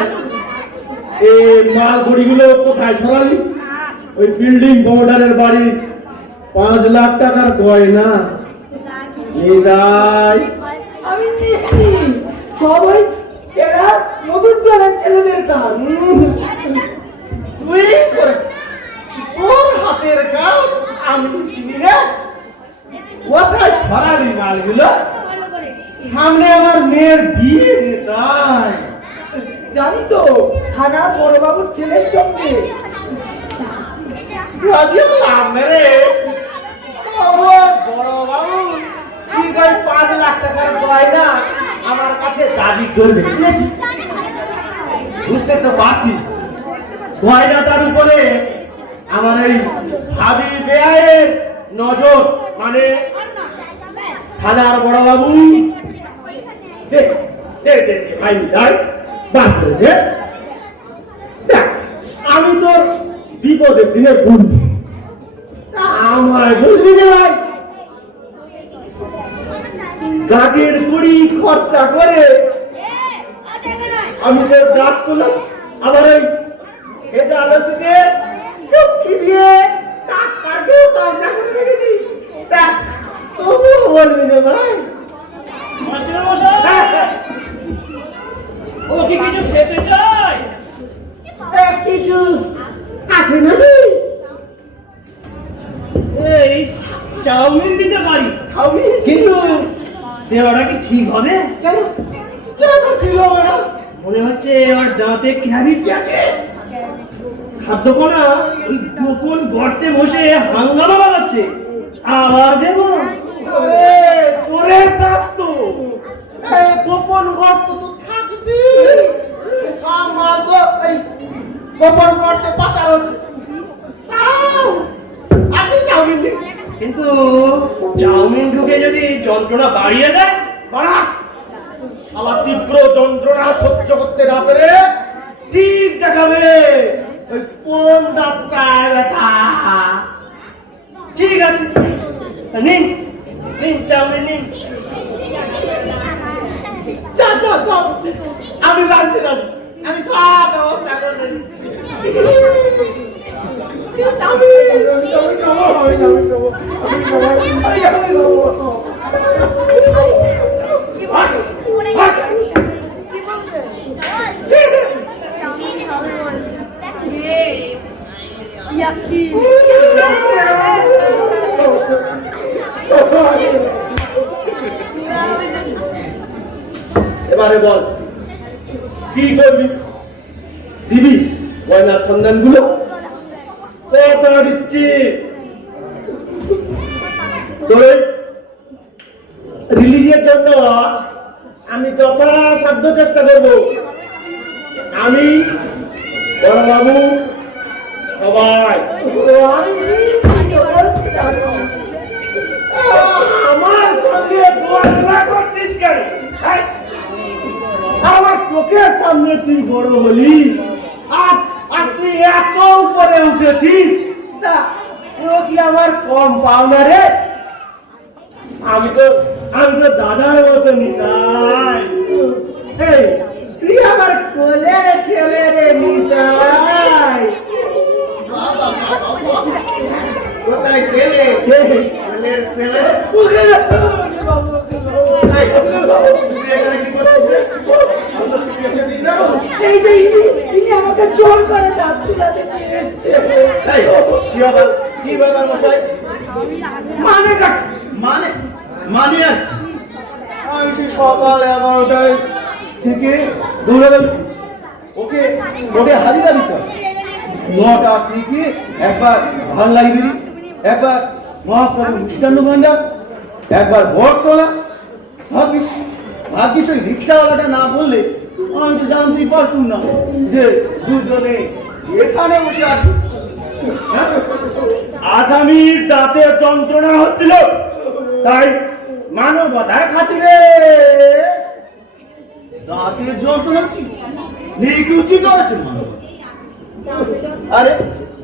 এই মাল ঘড়িগুলো কোথায় সরালি? ওই বিল্ডিং বর্ডারের বাড়ি 5 লাখ টাকার গয়না নিতাই। আমি নিয়েছি সবাই এরা মধুর দলের ছেলেদের কাজ। তুই করেছিস। ওর হাতের কাজ আমি চিনি না। কোথায় ছড়ালি মালগুলো? সামনে আমার মেয়ের বিয়ে রে তাই। জানি তো, থানার বড়বাবুর ছেলের সঙ্গে। রাজি হলাম রে। ও বড় বাবু ঠিক ওই 5 লাখ টাকার গয়না আমার কাছে দাবি করবে। বুঝতে তো পারছিস গয়নাটার উপরে আমার এই ভাবি বেআইয়ের নজর, মানে থানার বড় বাবু। দে দে দে ভাই দাই বাদ করে দে। দেখ, আমি তোর বিপদের দিনে বলবি, আমায় বলবি না ভাই। গাড়ির কুড়ি খরচা করে আমি তোর দাঁত তুলাম, আবার ওই এটা আলোচকে চুক্তি দিয়ে টাকাকেও পয়সা করে রেখেছি। তা তবুও বলবি না ভাই। মাস্টার মশাই, ও কি কিছু খেতে চায়? কিছু আছে নাকি? এই চাউমিন দিতে পারি, খাবি? কিন্তু দেওয়াটা কি ঠিক হবে? কেন কেন ছিল না? মনে হচ্ছে আমার দাঁতে ক্যাভিটি আছে। খাদ্যপনা ওই গোপন গর্তে বসে হাঙ্গামা বানাচ্ছে। আবার দেবো তোরে দাঁত এই গোপন গর্ত তো থাকবি। সব মাল তো এই গোপন গর্তে পাচার হচ্ছে। তাও আপনি চাউমিন দিন। কিন্তু চাউমিন ঢুকে যদি যন্ত্রণা বাড়িয়ে দেয়, বাড়া, শালা তীব্র যন্ত্রণা সহ্য করতে না পেরে ঠিক দেখাবে ওই কোন দাঁতটায় ব্যথা। ঠিক আছে, নিন নিন চাউমিন নিন। যা যা যা, আমি জানছি জানছি, আমি সব ব্যবস্থা করে দিচ্ছি। এবারে বল কি করবি? দিবি গয়নার সন্ধান গুলো? কত দিচ্ছি তোর রিলিজের জন্য? আমি যথাসাধ্য চেষ্টা করব। আমি বড়বাবু সবাই আমার সঙ্গে দোয়া করছিস কেন? আমার চোখের সামনে তুই বড় হলি, আর তুই এত উপরে উঠেছিস, তা সেও কি আমার কম পাওনা রে? আমি তো দাদার মতো নিতাই। এই তুই আমার কোলের ছেলে রে নিতাই। কোথায় গেলে কোলের ছেলে? এই যে ইনি আমাকে জোর করে দাঁত তুলাতে নিয়ে এসছে। কি ব্যাপার মশাই? মানে মানে মানে আমি সেই সকাল 11টায় থেকে দৌড়ে গেল। ওকে ওকে হাজিরা দিতে হবে। 9টা থেকে একবার ভান লাইব্রেরি, একবার মহাপ্রভু মিষ্টান্ন ভান্ডার, একবার বটতলা। ভাগ্যিস ওই রিক্সাওয়ালাটা না বললে আমি তো জানতেই পারতুম না যে দুজনে এখানে বসে আছি। আসামির দাঁতে যন্ত্রণা হচ্ছিল, তাই মানবতার খাতিরে দাঁতের যন্ত্রণা ছিল, নিকুচি করেছে মানবতা। আরে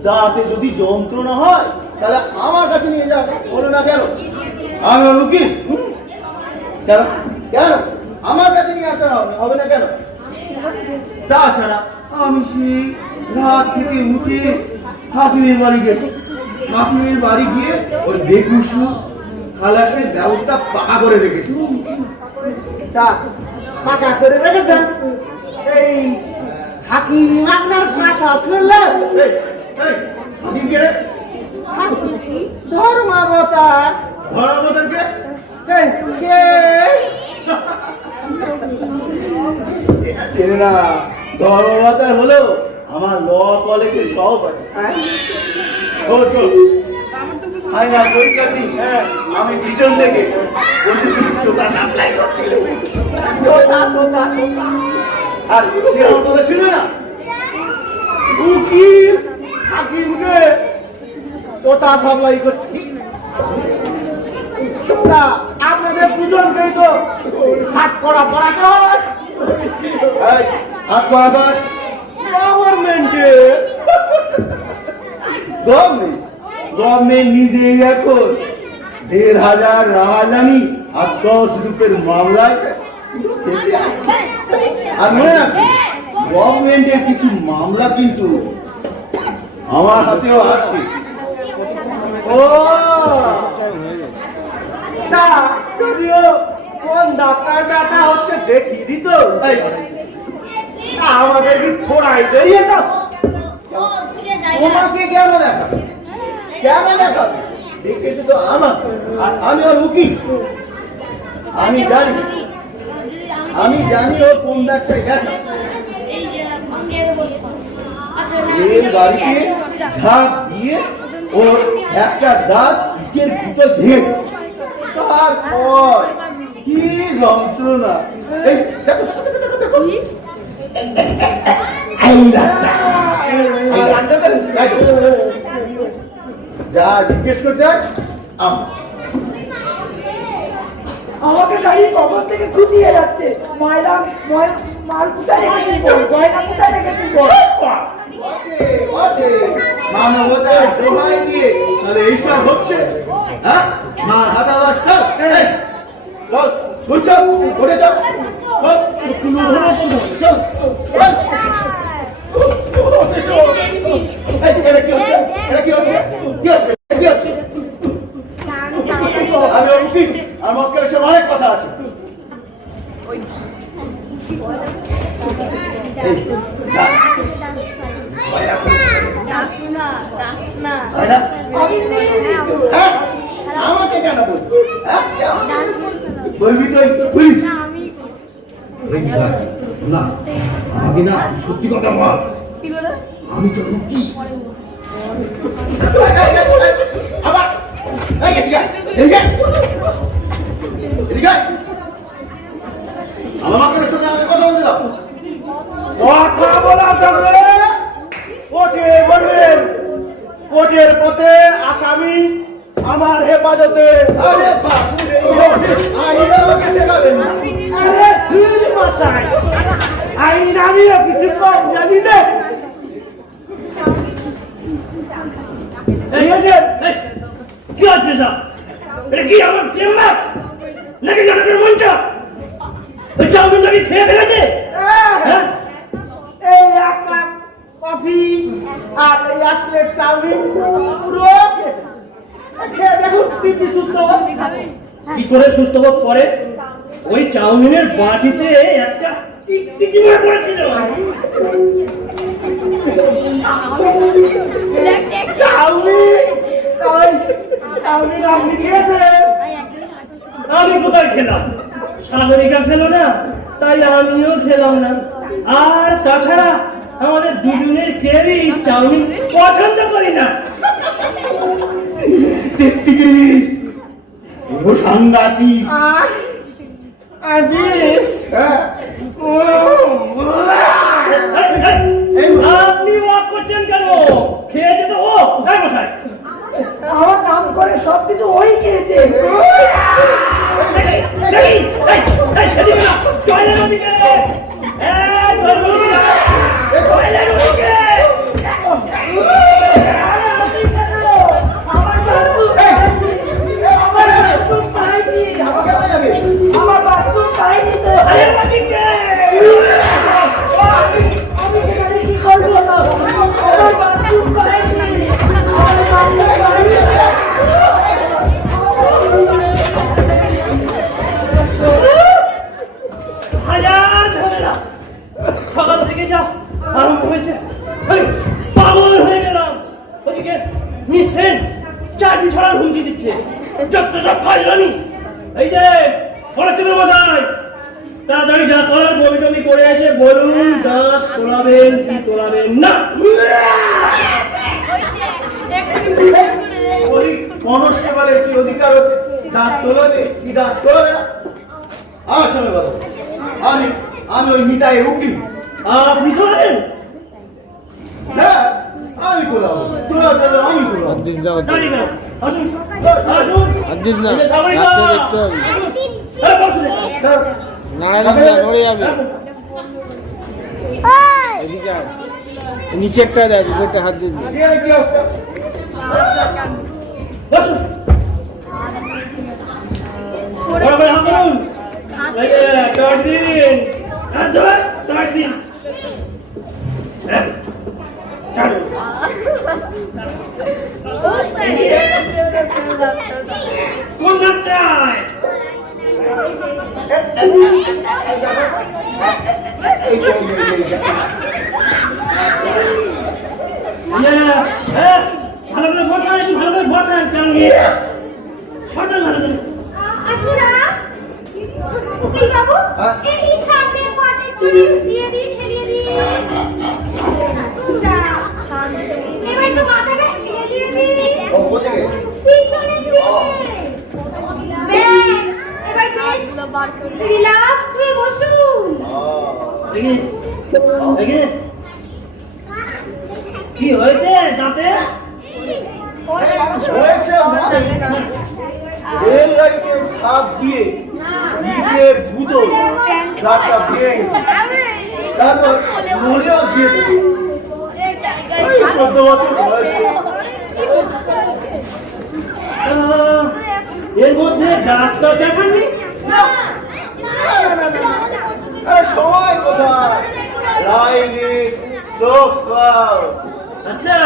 দাঁতে যদি যন্ত্রণা হয় তাহলে আমার কাছে নিয়ে যাও, বলো না কেন? আমি উকিল। কেন কেন আমার কাছে নিয়ে আসা হবে না কেন? তাছাড়া আমি সেই রাত থেকে উঠে হাকিমের বাড়ি গেছি। হাকিমের বাড়ি গিয়ে ওই বেকুসু খালাসের ব্যবস্থা পাকা করে রেখেছি। তা পাকা করে রেখেছেন, এই হাকিম আপনার কথা শুনলেন? হাকিম কে? ধর্মাবতার। ধর্মাবতার কে? কে চেনে না? ধর্মাবতার হলো আমার ল কলেজের সহপাঠী। আমি পিছন থেকে বসে শুধু চোতা সাপ্লাই করছিল, আর সে আমার কথা ছিল না। উকিল হাকিমকে তোতা সাপ্লাই করছি। না, আপনাদের দুজনকেই তো হাত করা পরাকর। হাত করাবার গভর্নমেন্টে গভর্নমেন্ট নিজেই এখন ১,৫০০ রাহাজানি আর ১০ রুপের মামলায় ফেঁসে আছে। আর মনে রাখবেন, গভর্নমেন্টের কিছু মামলা কিন্তু আমার হাতেও আছে। ও না, যদিও কোন ডাক্তার ব্যথা হচ্ছে দেখিয়ে দিত। আমাদের কি থোড়াই দেরিয়ে তো? তোমাকে কেন দেখাবে? কেন দেখাবে? দেখেছি তো আমাকে, আর আমি ওর উকিল। আমি জানি ও কোন ডাক্তার গেছে। রেল গাড়িতে ঝাঁপ দিয়ে ওর একটা দাঁত ইটের ভিতর ভেঙে গেছে। তারপর কি যন্ত্রণা! এই দেখো, যা জিজ্ঞেস করতে আমাকে গাড়ি কখন থেকে খুঁজিয়ে যাচ্ছে। মাল কোথায় রেখেছিস? গয়না কোথায় রেখেছিস? মানবতার দোহাই দিয়ে তাহলে এইসব হচ্ছে? হ্যাঁ, মার হাতা বাচ্চা চল, চল, উঠে চল, চল, এটা কি হচ্ছে? এটা কি হচ্ছে? কি হচ্ছে? কি হচ্ছে? আমি ওর উকিল, আমার মক্কেলের সঙ্গে অনেক কথা আছে। আমাকে কেন বলবি? বলবি তো পুলিশ না, আমাকে না, সত্যি কথা বল। আমি তো উকিল। আবার আমার সঙ্গে আমি কথা বলছিলাম। কথা বলা থাকলে কোর্টে বলবেন। কোর্টের পথে আসামি আমার হেফাজতে। আরে বাপুরে, আইন আমাকে শেখাবেন না। আরে তুই মাসাই আইন আমিও কিছু কম জানি না। কি হচ্ছে সব? এটা কি আমার চেম্বার নাকি নাটকের মঞ্চ? ওই চাউমিন নাকি খেয়ে ফেলেছে? হ্যাঁ? এই এক কাপ কফি আর এই এক প্লেট চাউমিন পুরো খেয়ে দেখুন পিপি সুস্থ হচ্ছে। কি করে সুস্থ বোধ করে? ওই চাউমিনের বাটিতে একটা টিকটিকি মনে পড়েছিল। চাউমিন আপনি খেয়েছেন? আমি কোথায় খেলাম? সাগরিকা খেলো না, তাই আমিও খেলাম না। আর তাছাড়া আমাদের দুজনের কেউই চাউমিন পছন্দ করি না। সাংঘাতিক। আপনি ওয়াক করছেন কেন? খেয়েছে তো ও, তাই মশাই। আমার নাম করে সবকিছু ওই খেয়েছে। আমার বাথরুম পাইনি তো। আমি সেখানে কি করবো? আমার বাথরুম পাইনি। সব ফাইলানি এই যে ফরেস্টের মশাই তাড়াতাড়ি যা করার বমি টমি করে এসে বলুন দাঁত তোলাবেন কি তোলাবেন না ওই কনস্টেবলের কি অধিকার আছে দাঁত তোলাবে কি দাঁত তোলাবে না? আমার সঙ্গে বলো, আমি আমি ওই নিতাইয়ের উকিল। আপনি তোলাবেন হ্যাঁ, আমি তোলাবো, তোলাতে হবে, আমি তোলাবো। হাত দিস না, দাঁড়িয়ে না আসুন আসুন হাত দিস না, এই যে সামরিকা, হাতটা দেখতে হবে। আসুন। এই বসুন। স্যার, নাড়াদিস না, নড়ে যাবে। এদিকে আয়। নিচেরটা দেয়, দুটোটা হাত দিস না। যে কি অবস্থা? বসুন বরাবর হাত ধরুন এই যে চার দিন হাত ধরে 4 দিন হ্যাঁ, ছাড়ুন। কোন ডাক্তার ভালো করে বসেন একটু ভালো করে বসেন টাঙ্গিয়ে বসেন ভালো করে আচ্ছা উকিল বাবু হ্যাঁ? এই সামনে পাটে একটু দিয়ে দিন হেলিয়ে দিন আচ্ছা এবার একটু মাথাটা হেলিয়ে দিন ও বুঝে গেছে। পিছনে দিয়ে বেশ এবার বেশ রিল্যাক্স হয়ে বসুন দেখি দেখি কি হয়েছে দাঁতে হয়েছে মানে রেল লাইনে ছাপ দিয়ে ইটের জুতো দাঁতটা ভেঙে গেছে। তারপর মরেও গিয়েছে। এই 14 বছর বয়সে। এর মধ্যে ডাক্তার দেখাননি আরে সময় কোথায়? লাইনে সোফাস। আচ্ছা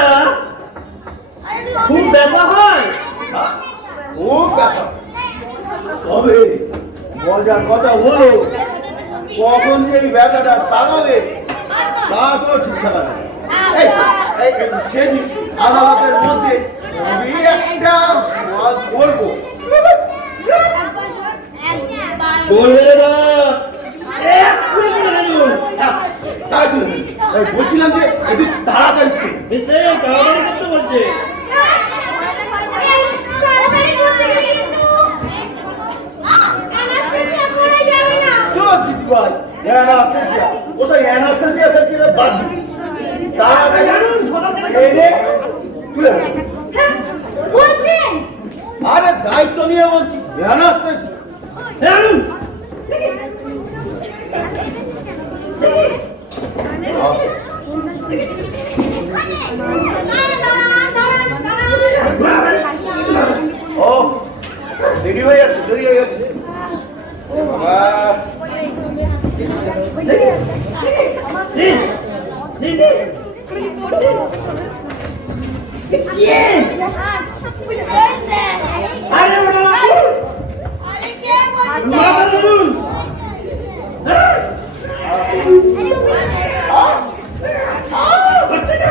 খুব ব্যথা হয় খুব ব্যথা। তবে মজার কথা হলো কখন যে এই ব্যথাটা সারাবে তা তো ঠিক থাকা না। সেদিন আদালতের মধ্যে আমি একটা ওয়াজ করবো। বলবে না এক্ষুনি করে ফেলুন। তাই তো বলছিলাম যে একটু তাড়াতাড়ি করো। বেশি তাড়াতাড়ি করতে বলছে তাড়াতাড়ি করতে গেলে কিন্তু অ্যানাস্থেসিয়া পড়ে যাবে না চলো দিদি ভাই, অ্যানাস্থেসিয়া ওসব অ্যানাস্থেসিয়া ফেলছে বাদ দিবি। তাড়াতাড়ি এনে তুলে আনো। হ্যাঁ, বলছেন আরে দায়িত্ব নিয়ে বলছি অ্যানাস্থেসিয়া। আনুন ও দেরি হয়ে যাচ্ছে, দেরি হয়ে যাচ্ছে। বাবা, দিন দিন দিন আরে ওটা রাখুন মাথা ধরুন হ্যাঁ হচ্ছে না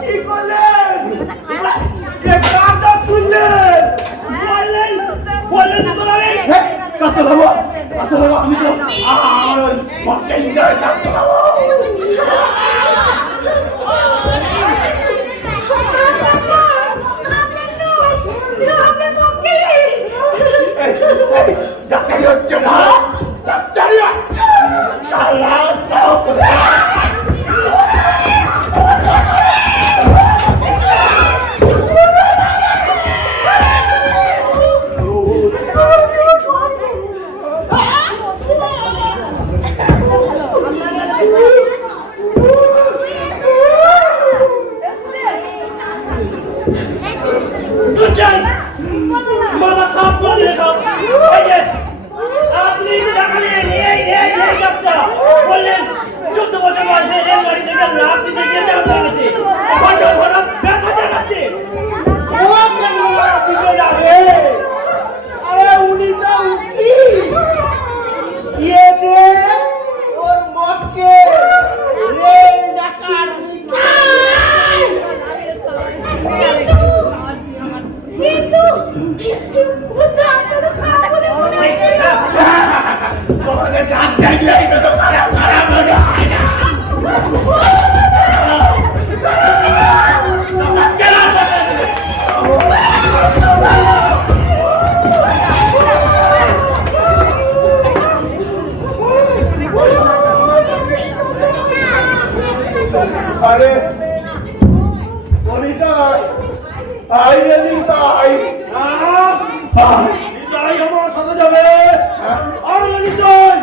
কি করলেন? এ কাঁটা তুললেন। বললেন তো তোলাবেন হ্যাঁ, কাঁটা লাগাবো, কাঁটা লাগাবো, আমি তো আর ওই মক্কেল নিয়ে কাঁটা লাগাবো। ডাক্তারি হচ্ছে না, ডাক্তারি হচ্ছে শালা সব। দুচাই মাথা খারাপ করে দিয়ে সব এই যে আপনি দেখালেন এই ডাক্তার বললেন আরে নিতাই, আই রে নিতাই, নিতাই আমার সাথে যাবে। আরে নিতাই,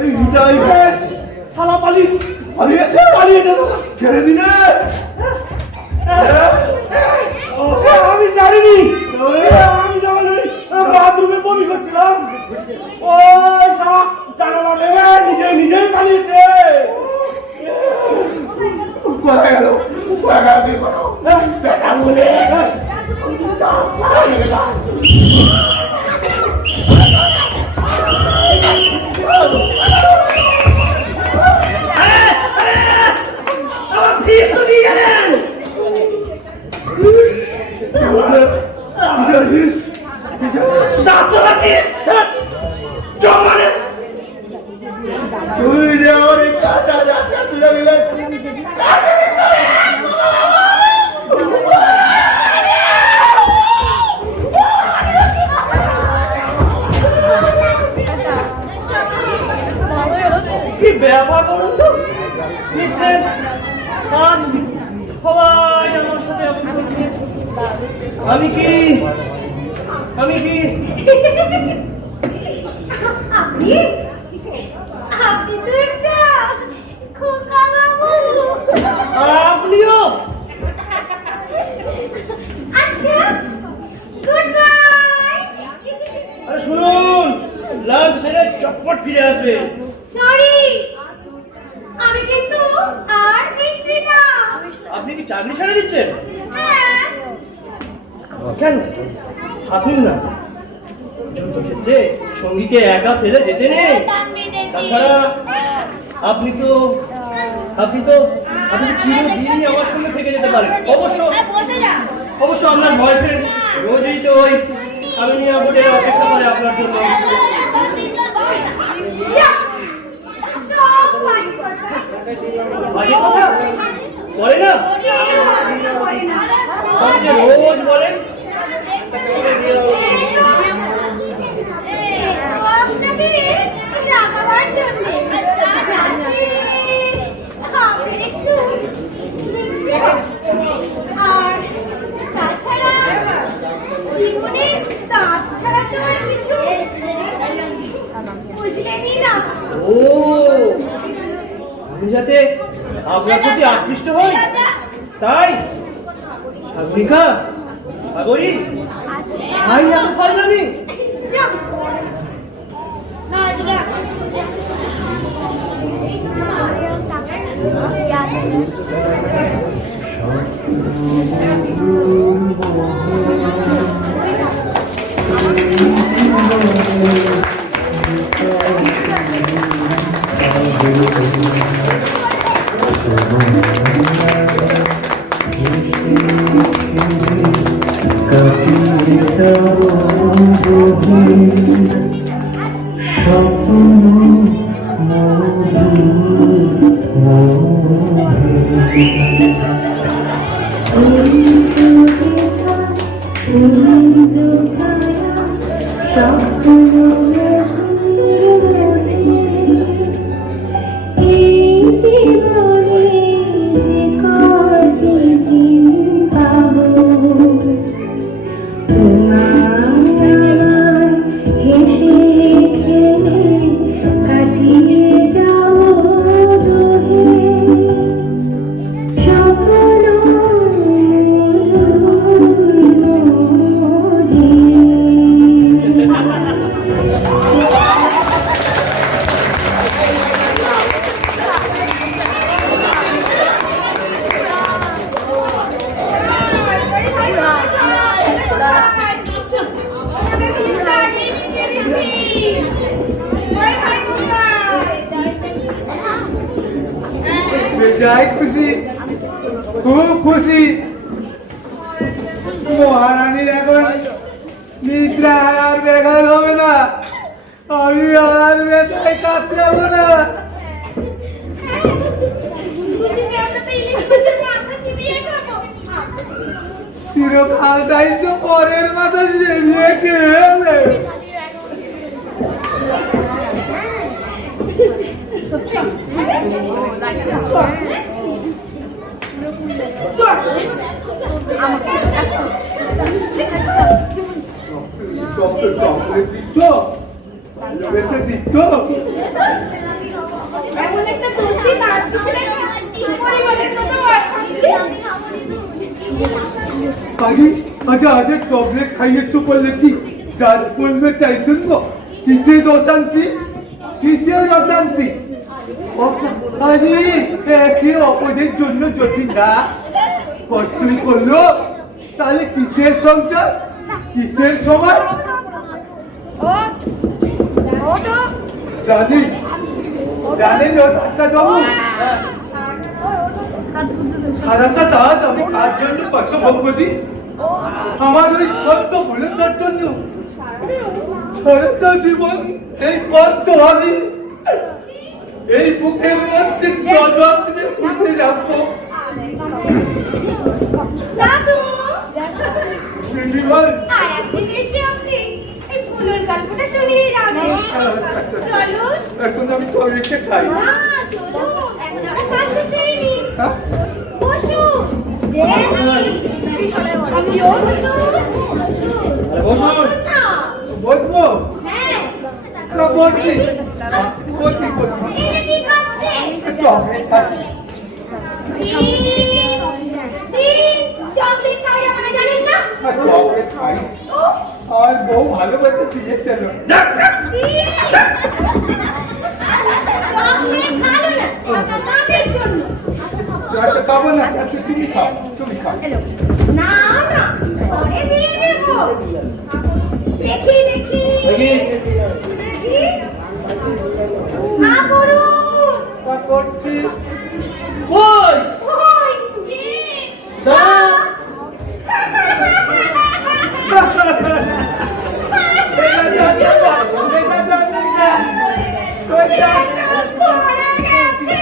এই নিতাই শালা পালিস, পালিয়েছে, ছেড়ে দিলে। আমি জানিনি, আমি জানি বাথরুমে বমি করছিলাম, ওই শালা জানালা ভেঙে নিজেই পালিয়েছে। কোথায় গেল কি করো বেটা বলে আমার ফিস তো দিয়ে গেলেন। তুই যে আমার কাটা যাচ্ছে তুলে দিলে কি ব্যাপার বলুন তো? মিস্টার আজ সবাই আমার সাথে এমন করছে। আমি কি আপনি আপনি তো একটা খোকা বাবু। আপনিও? আচ্ছা, গুড বাই। আরে শুনুন, লাঞ্চ সেরে চটপট ফিরে আসবে। সরি, আমি কিন্তু আর ফিরছি না। আপনি কি চাকরি ছেড়ে দিচ্ছেন? হ্যাঁ, কেন? থাকুন না, যুদ্ধক্ষেত্রে সঙ্গীকে একা ফেলে যেতে নেই। তাছাড়া আপনি তো চিরদিনই আমার সঙ্গে থেকে যেতে পারেন। অবশ্য আপনার বয়ফ্রেন্ড রোজই তো ওই আমিনিয়া বোর্ডে অপেক্ষা করে আপনার জন্য। সব বাড়ি কথা। বাজে কথা বলে না, আপনি যে রোজ বলেন। আপনাকে রাগাবার জন্য একটু লিখছে। আর তাছাড়া জীবনে তাছাড়া তো আর কিছু বুঝলেনই না। ও, আমি যাতে আপনার প্রতি আকৃষ্ট হই তাই? সাগরিকা, সাগরী, ভাই আমি পারলামি। যাও। যাই খুশি, খুব খুশি। মহারানীর এখন নিদ্রা আর বেঘাল হবে না, আমি আর বেতায় কাঁদতে যাবো না। চিরকাল দায়িত্ব পরের মাথা দিয়ে খেয়ে ভালোবেসে দিচ্ছ? এমন একটা দোষী তার পিছনে পরিবারের মতো অশান্তি। আচ্ছা আজকে চকলেট খাইয়ে তো বললে কি দাঁত বলবে তাই শুনবো? কিসের অশান্তি? কিসের অশান্তি? আরে একে অপরের জন্য যদি না কষ্টই করলো তাহলে কিসের সংসার, কিসের সমাজ? জানি জানেন ও ডাক্তারবাবু, খারাপটা দাঁত আমি কার জন্য কষ্ট ভোগ করছি? আমার ওই ছোট্ট ভুলের জন্য সারাটা জীবন এই কষ্ট আমি এই বুকের মধ্যে সযত্নে পুষে রাখবো। দাদু, দিদিভাই, আর একদিন এসে আপনি এই ফুলের গল্পটা শুনিয়ে যাবেন। চলুন। এখন আমি তো রেখে খাই। না, চলুন। এখন আমার কাজ তো সেরেনি। হ্যাঁ? বসুন। আপনিও বসুন। বসুন না। বলবো হ্যাঁ। না বলছি বলছি বলছি এটা কি খাচ্ছেন? চকলেট খাচ্ছি। চকলেট খাই আমরা জানেন না? আর চকলেট খাই আর বউ ভালোবাসে দিয়েছিল। চকলেট ভালো না, আপনার দাঁতের জন্য। আচ্ছা খাবো না, আচ্ছা তুমি খাও, তুমি খাও। না না, পরে দিয়ে দেবো। দেখি দেখি দেখি। না করুন। তা করছি। ওই ওই, কে? এটা জানেন না, এটা জানেন না। ওইটা পড়ে গেছে।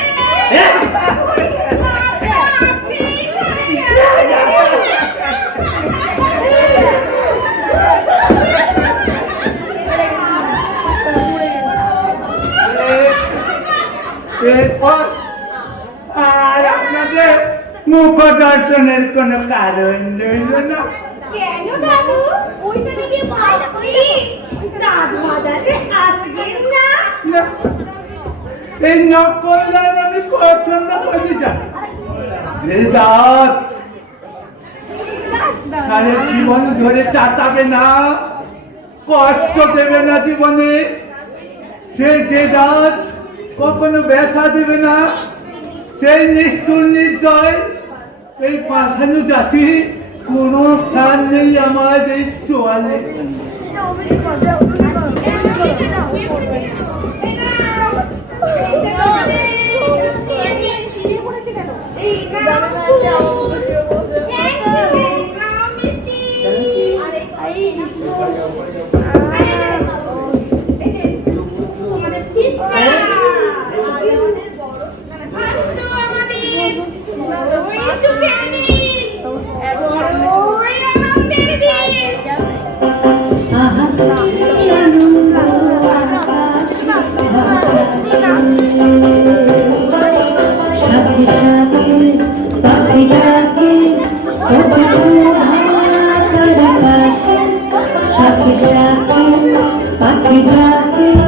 এরপর আর আপনাদের মুখ দর্শনের কোনো কারণ রইল না। কেন দাদু? ওইটা নিয়ে ভাবছি দাঁত বাজাতে আসবেন না? না, এই নকল আমি পছন্দ করি না। যে দাঁত সারা জীবন ধরে চাটাবে না, কষ্ট দেবে না জীবনে, সে যে দাঁত কখনো ব্যথা দেবে না, সেই নিষ্ঠুর নির্দয় এই পাঠানো জাতি কোনো স্থান নেই আমার এই চোয়ালে। Papi,